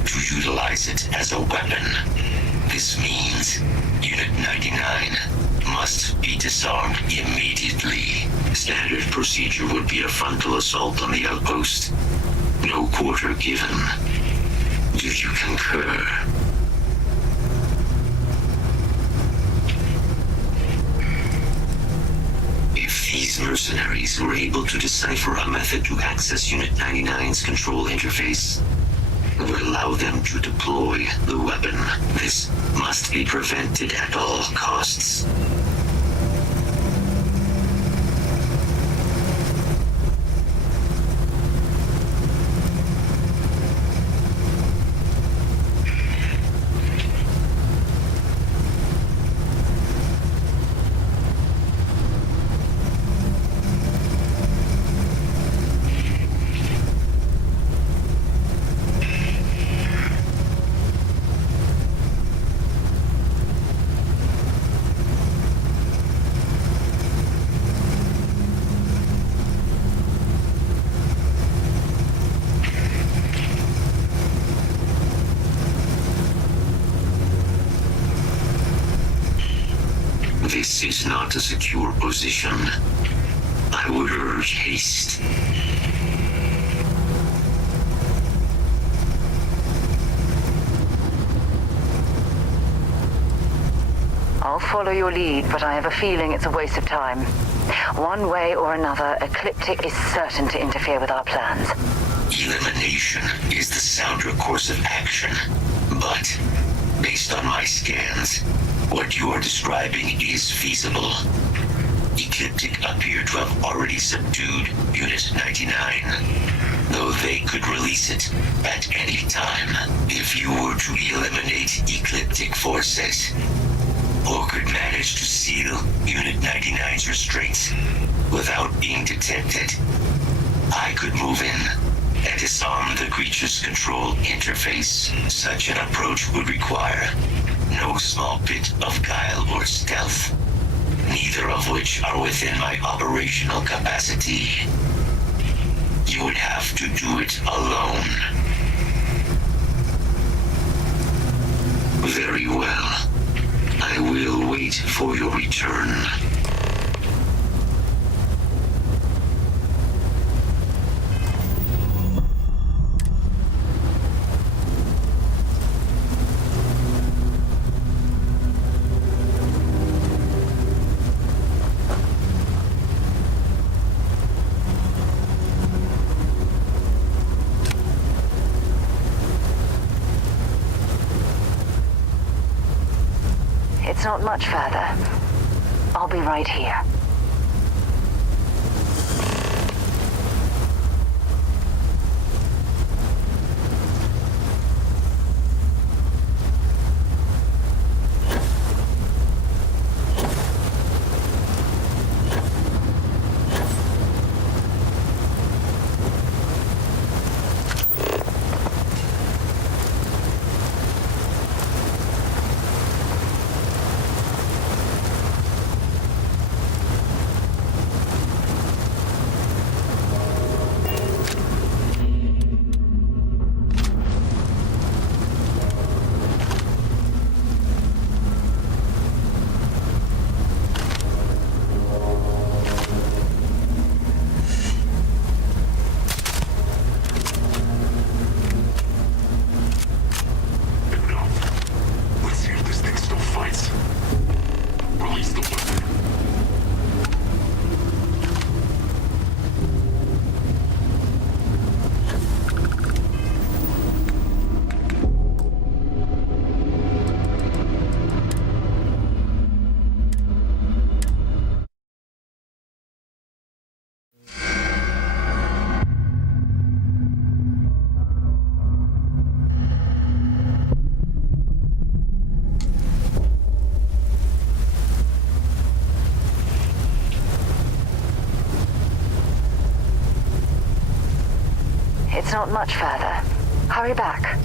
to utilize it as a weapon. This means Unit 99 must be disarmed immediately. Standard procedure would be a frontal assault on the outpost. No quarter given. Do you concur? If these mercenaries were able to decipher a method to access Unit 99's control interface, it would allow them to deploy the weapon. This must be prevented at all costs. This is not a secure position. I would urge haste. I'll follow your lead, but I have a feeling it's a waste of time. One way or another, Ecliptic is certain to interfere with our plans. Elimination is the sounder course of action, but based on my scans, what you are describing is feasible. Ecliptic appear to have already subdued Unit 99, though they could release it at any time. If you were to eliminate Ecliptic forces, or could manage to seal Unit 99's restraints without being detected, I could move in and disarm the creature's control interface. Such an approach would require no small bit of guile or stealth, neither of which are within my operational capacity. You would have to do it alone. Very well. I will wait for your return. It's not much further. I'll be right here. It's not much further. Hurry back.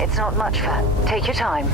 It's not much fun. Take your time.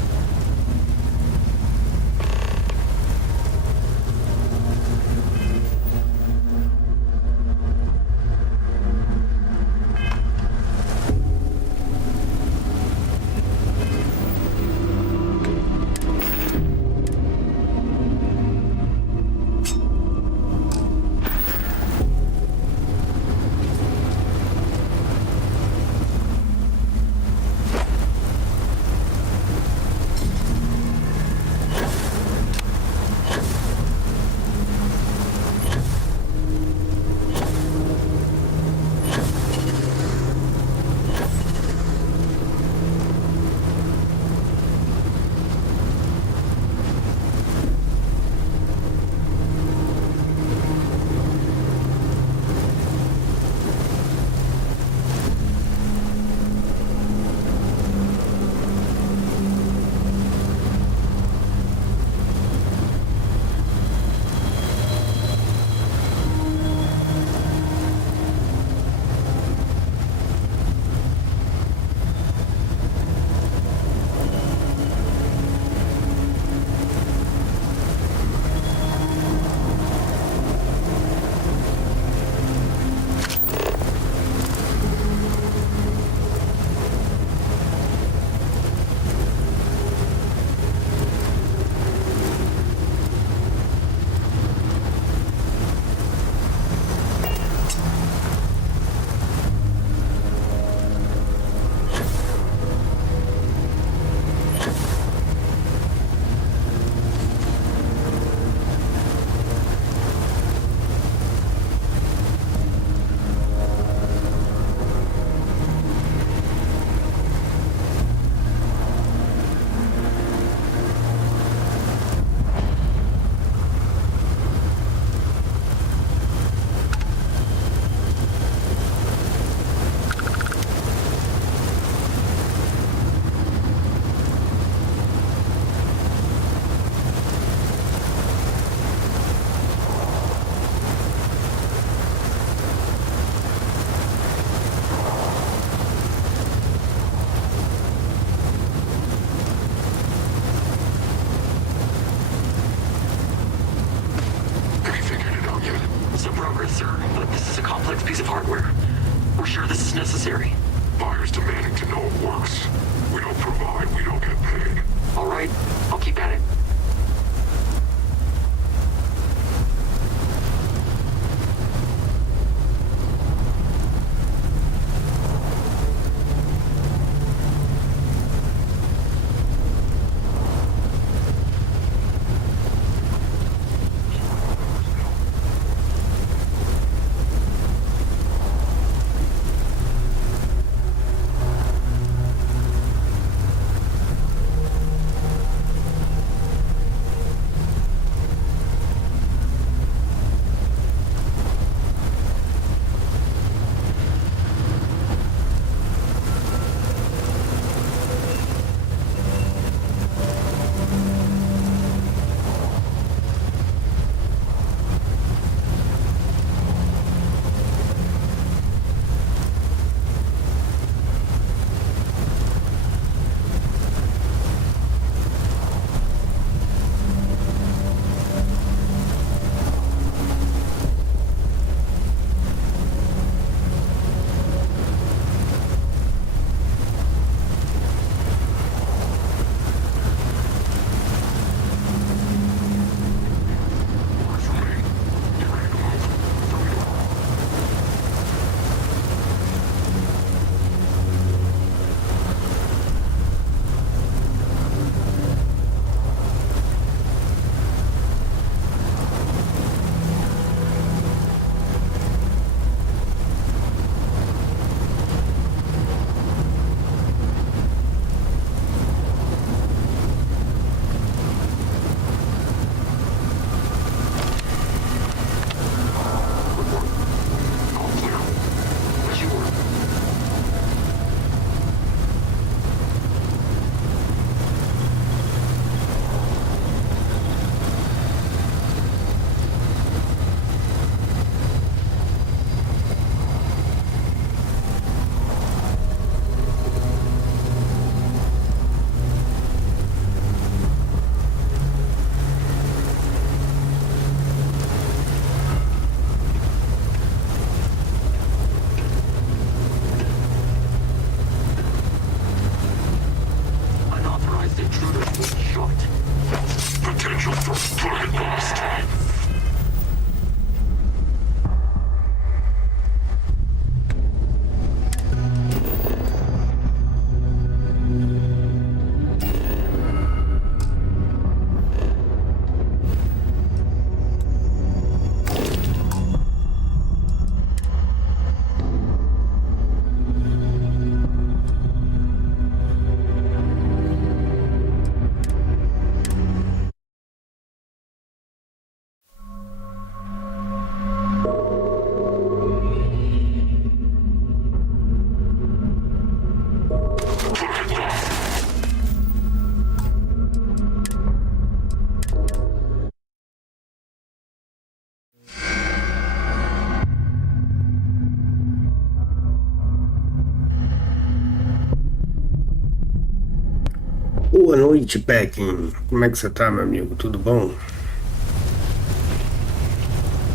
Boa noite, Peckin. Como é que você tá, meu amigo? Tudo bom?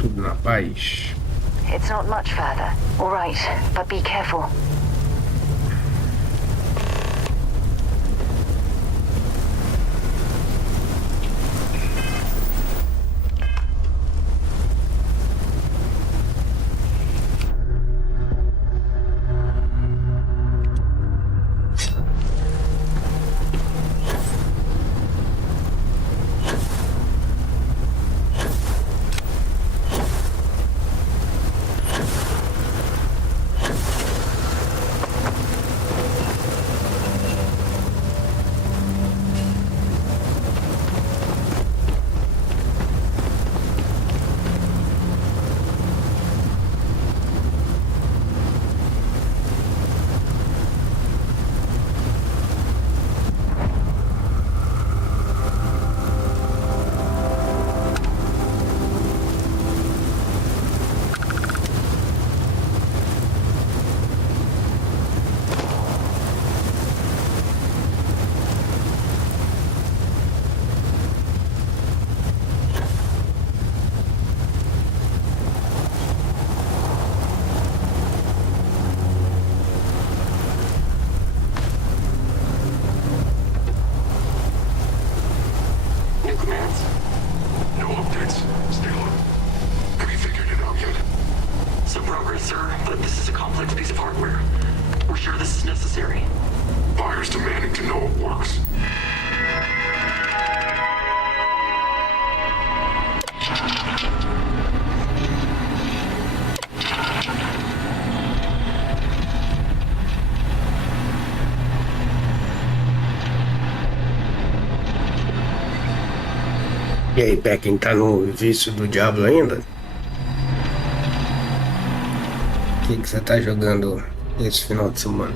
Tudo na paz? It's not much further. All right, but be careful. E aí, Peckin, tá no vício do diabo ainda? O que você tá jogando esse final de semana?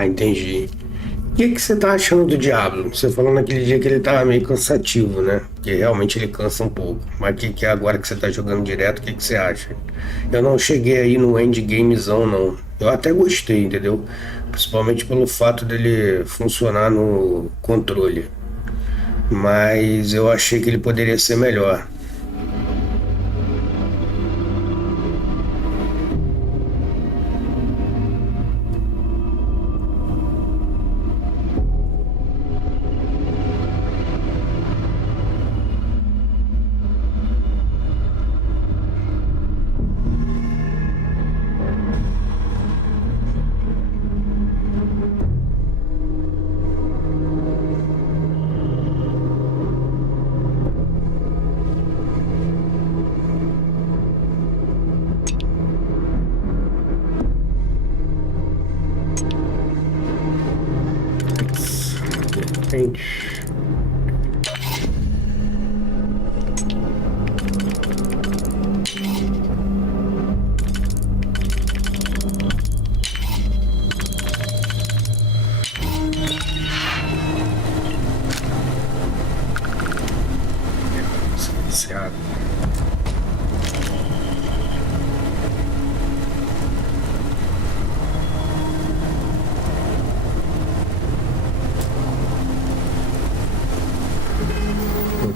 Ah, entendi. O que você tá achando do Diablo? Você falou naquele dia que ele tava meio cansativo, né? Que realmente ele cansa um pouco. Mas que é agora que você tá jogando direto, o que você acha? Eu não cheguei aí no endgamezão, não. Eu até gostei, entendeu? Principalmente pelo fato dele funcionar no controle. Mas eu achei que ele poderia ser melhor. Frente.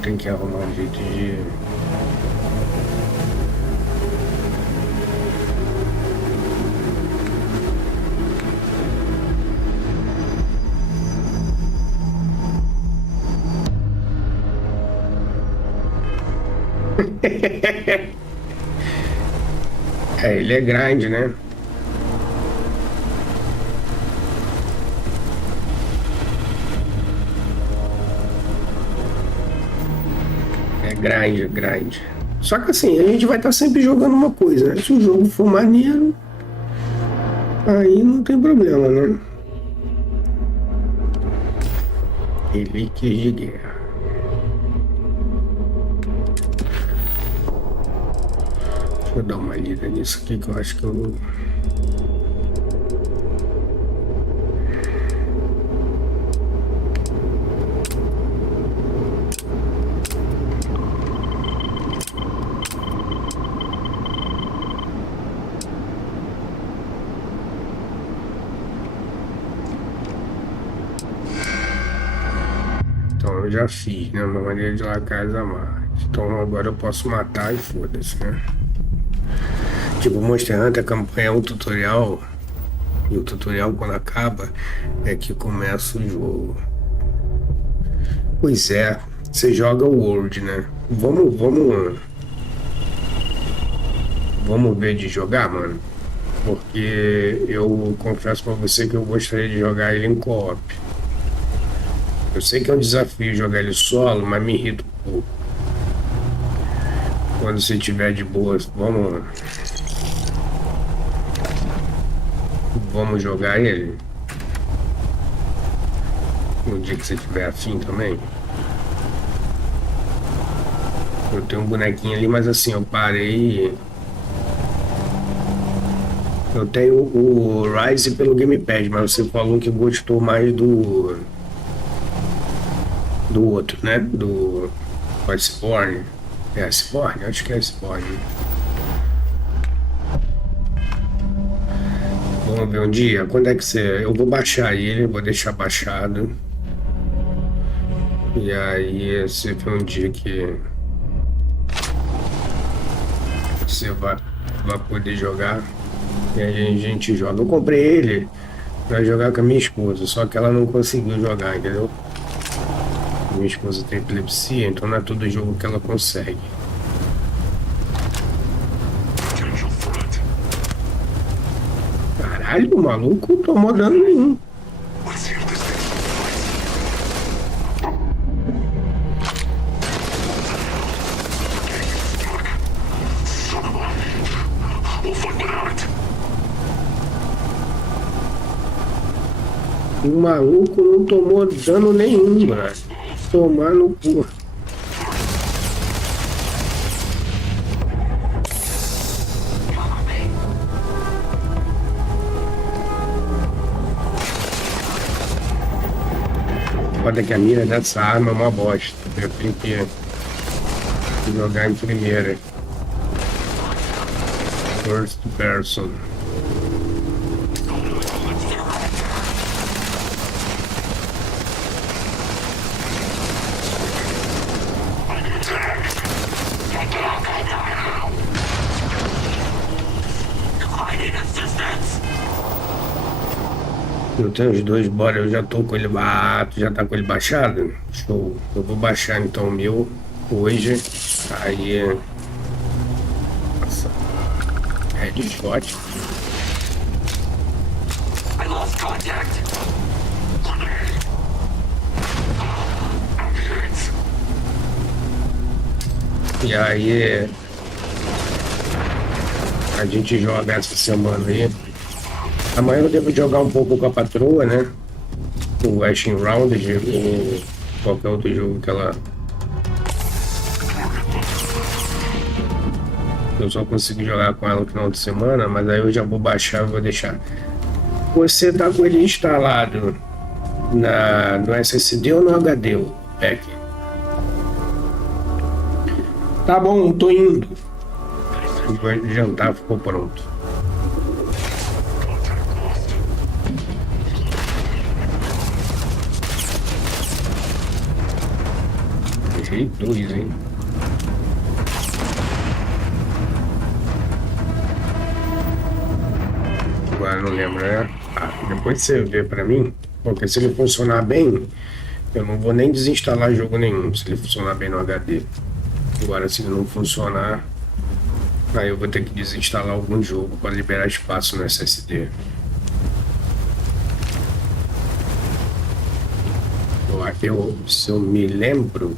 Tem que arrumar um jeito de... É, ele é grande, né? É grande, grande. Só que assim, a gente vai estar sempre jogando uma coisa, né? Se o jogo for maneiro, aí não tem problema, né? Relíquias de guerra. Deixa eu dar uma lida nisso aqui que eu acho que eu... Então eu já fiz, né? Uma maneira de ir lá casa a mais. Então agora eu posso matar e foda-se, né? Tipo, Monster Hunter, a campanha é um tutorial. E o tutorial, quando acaba, é que começa o jogo. Pois é, você joga o World, né? Vamos ver de jogar, mano. Porque eu confesso pra você que eu gostaria de jogar ele em co-op. Eu sei que é um desafio jogar ele solo, mas me irrita um pouco. Quando você tiver de boas, vamos jogar ele. No dia que você tiver afim também. Eu tenho um bonequinho ali, mas assim, eu parei. Eu tenho o Rise pelo Gamepad, mas você falou que gostou mais do outro, né? Do Iceborne. É Iceborne? Acho que é Iceborne. Vamos ver um dia. Quando é que você... Eu vou baixar ele, vou deixar baixado. E aí você vê um dia que você vai poder jogar. E aí a gente joga. Eu comprei ele pra jogar com a minha esposa, só que ela não conseguiu jogar, entendeu? Minha esposa tem epilepsia, então não é todo jogo que ela consegue. Caralho, o maluco não tomou dano nenhum. O maluco não tomou dano nenhum, mano. Tomar no cu. Foda que a mira dessa arma é uma bosta. Eu tenho que jogar em primeira. First person. Eu tenho os dois, bora, eu já tô com ele, tu já tá com ele baixado? Show, eu vou baixar então o meu hoje, aí, nossa, headshot. E aí, a gente joga essa semana aí. Amanhã eu devo jogar um pouco com a patroa, né? O Ashen Round, ou qualquer outro jogo que ela... Eu só consigo jogar com ela no final de semana, mas aí eu já vou baixar e vou deixar. Você tá com ele instalado no SSD ou no HD, o pack? Tá bom, tô indo. O jantar ficou pronto. Achei 2, hein? Agora não lembro, né? Ah, depois você vê pra mim, porque se ele funcionar bem, eu não vou nem desinstalar jogo nenhum, se ele funcionar bem no HD. Agora, se ele não funcionar, aí eu vou ter que desinstalar algum jogo para liberar espaço no SSD. Se eu me lembro,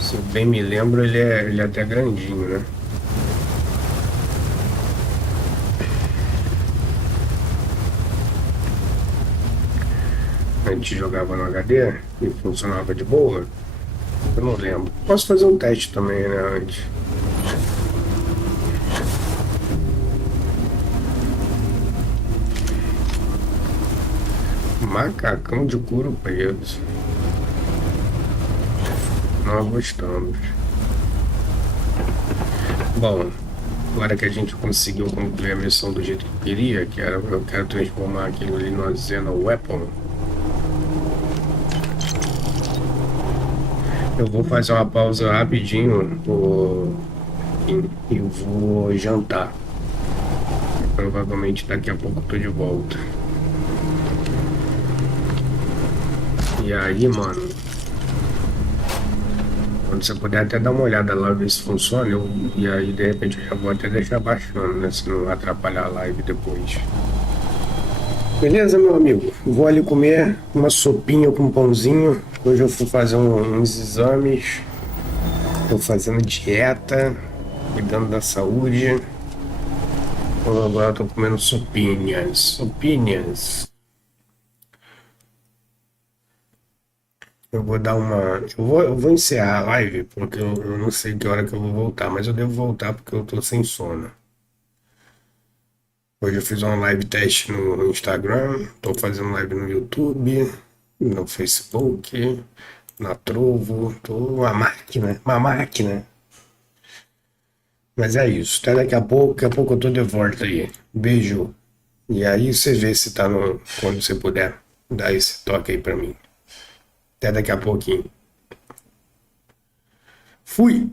se eu bem me lembro, ele é até grandinho, né? A gente jogava no HD e funcionava de boa. Eu não lembro. Posso fazer um teste também, né, antes. Macacão de couro preto. Nós gostamos. Bom, agora que a gente conseguiu concluir a missão do jeito que eu queria, que era eu quero transformar aquilo ali numa Xeno Weapon. Eu vou fazer uma pausa rapidinho e vou jantar. Provavelmente daqui a pouco eu tô de volta. E aí, mano, quando você puder até dar uma olhada lá, ver se funciona, e aí de repente eu já vou até deixar baixando, né? Se não atrapalhar a live depois. Beleza, meu amigo? Vou ali comer uma sopinha com pãozinho. Hoje eu fui fazer uns exames. Tô fazendo dieta, cuidando da saúde. Então agora eu tô comendo sopinhas. Sopinhas. Eu vou dar uma. Eu vou encerrar a live, porque eu não sei que hora que eu vou voltar, mas eu devo voltar porque eu tô sem sono. Hoje eu fiz uma live teste no Instagram, tô fazendo live no YouTube, no Facebook, na Trovo, tô uma máquina, uma máquina. Mas é isso, até daqui a pouco eu tô de volta aí. Beijo. E aí você vê se tá no. Quando você puder, dar esse toque aí pra mim. Até daqui a pouquinho. Fui!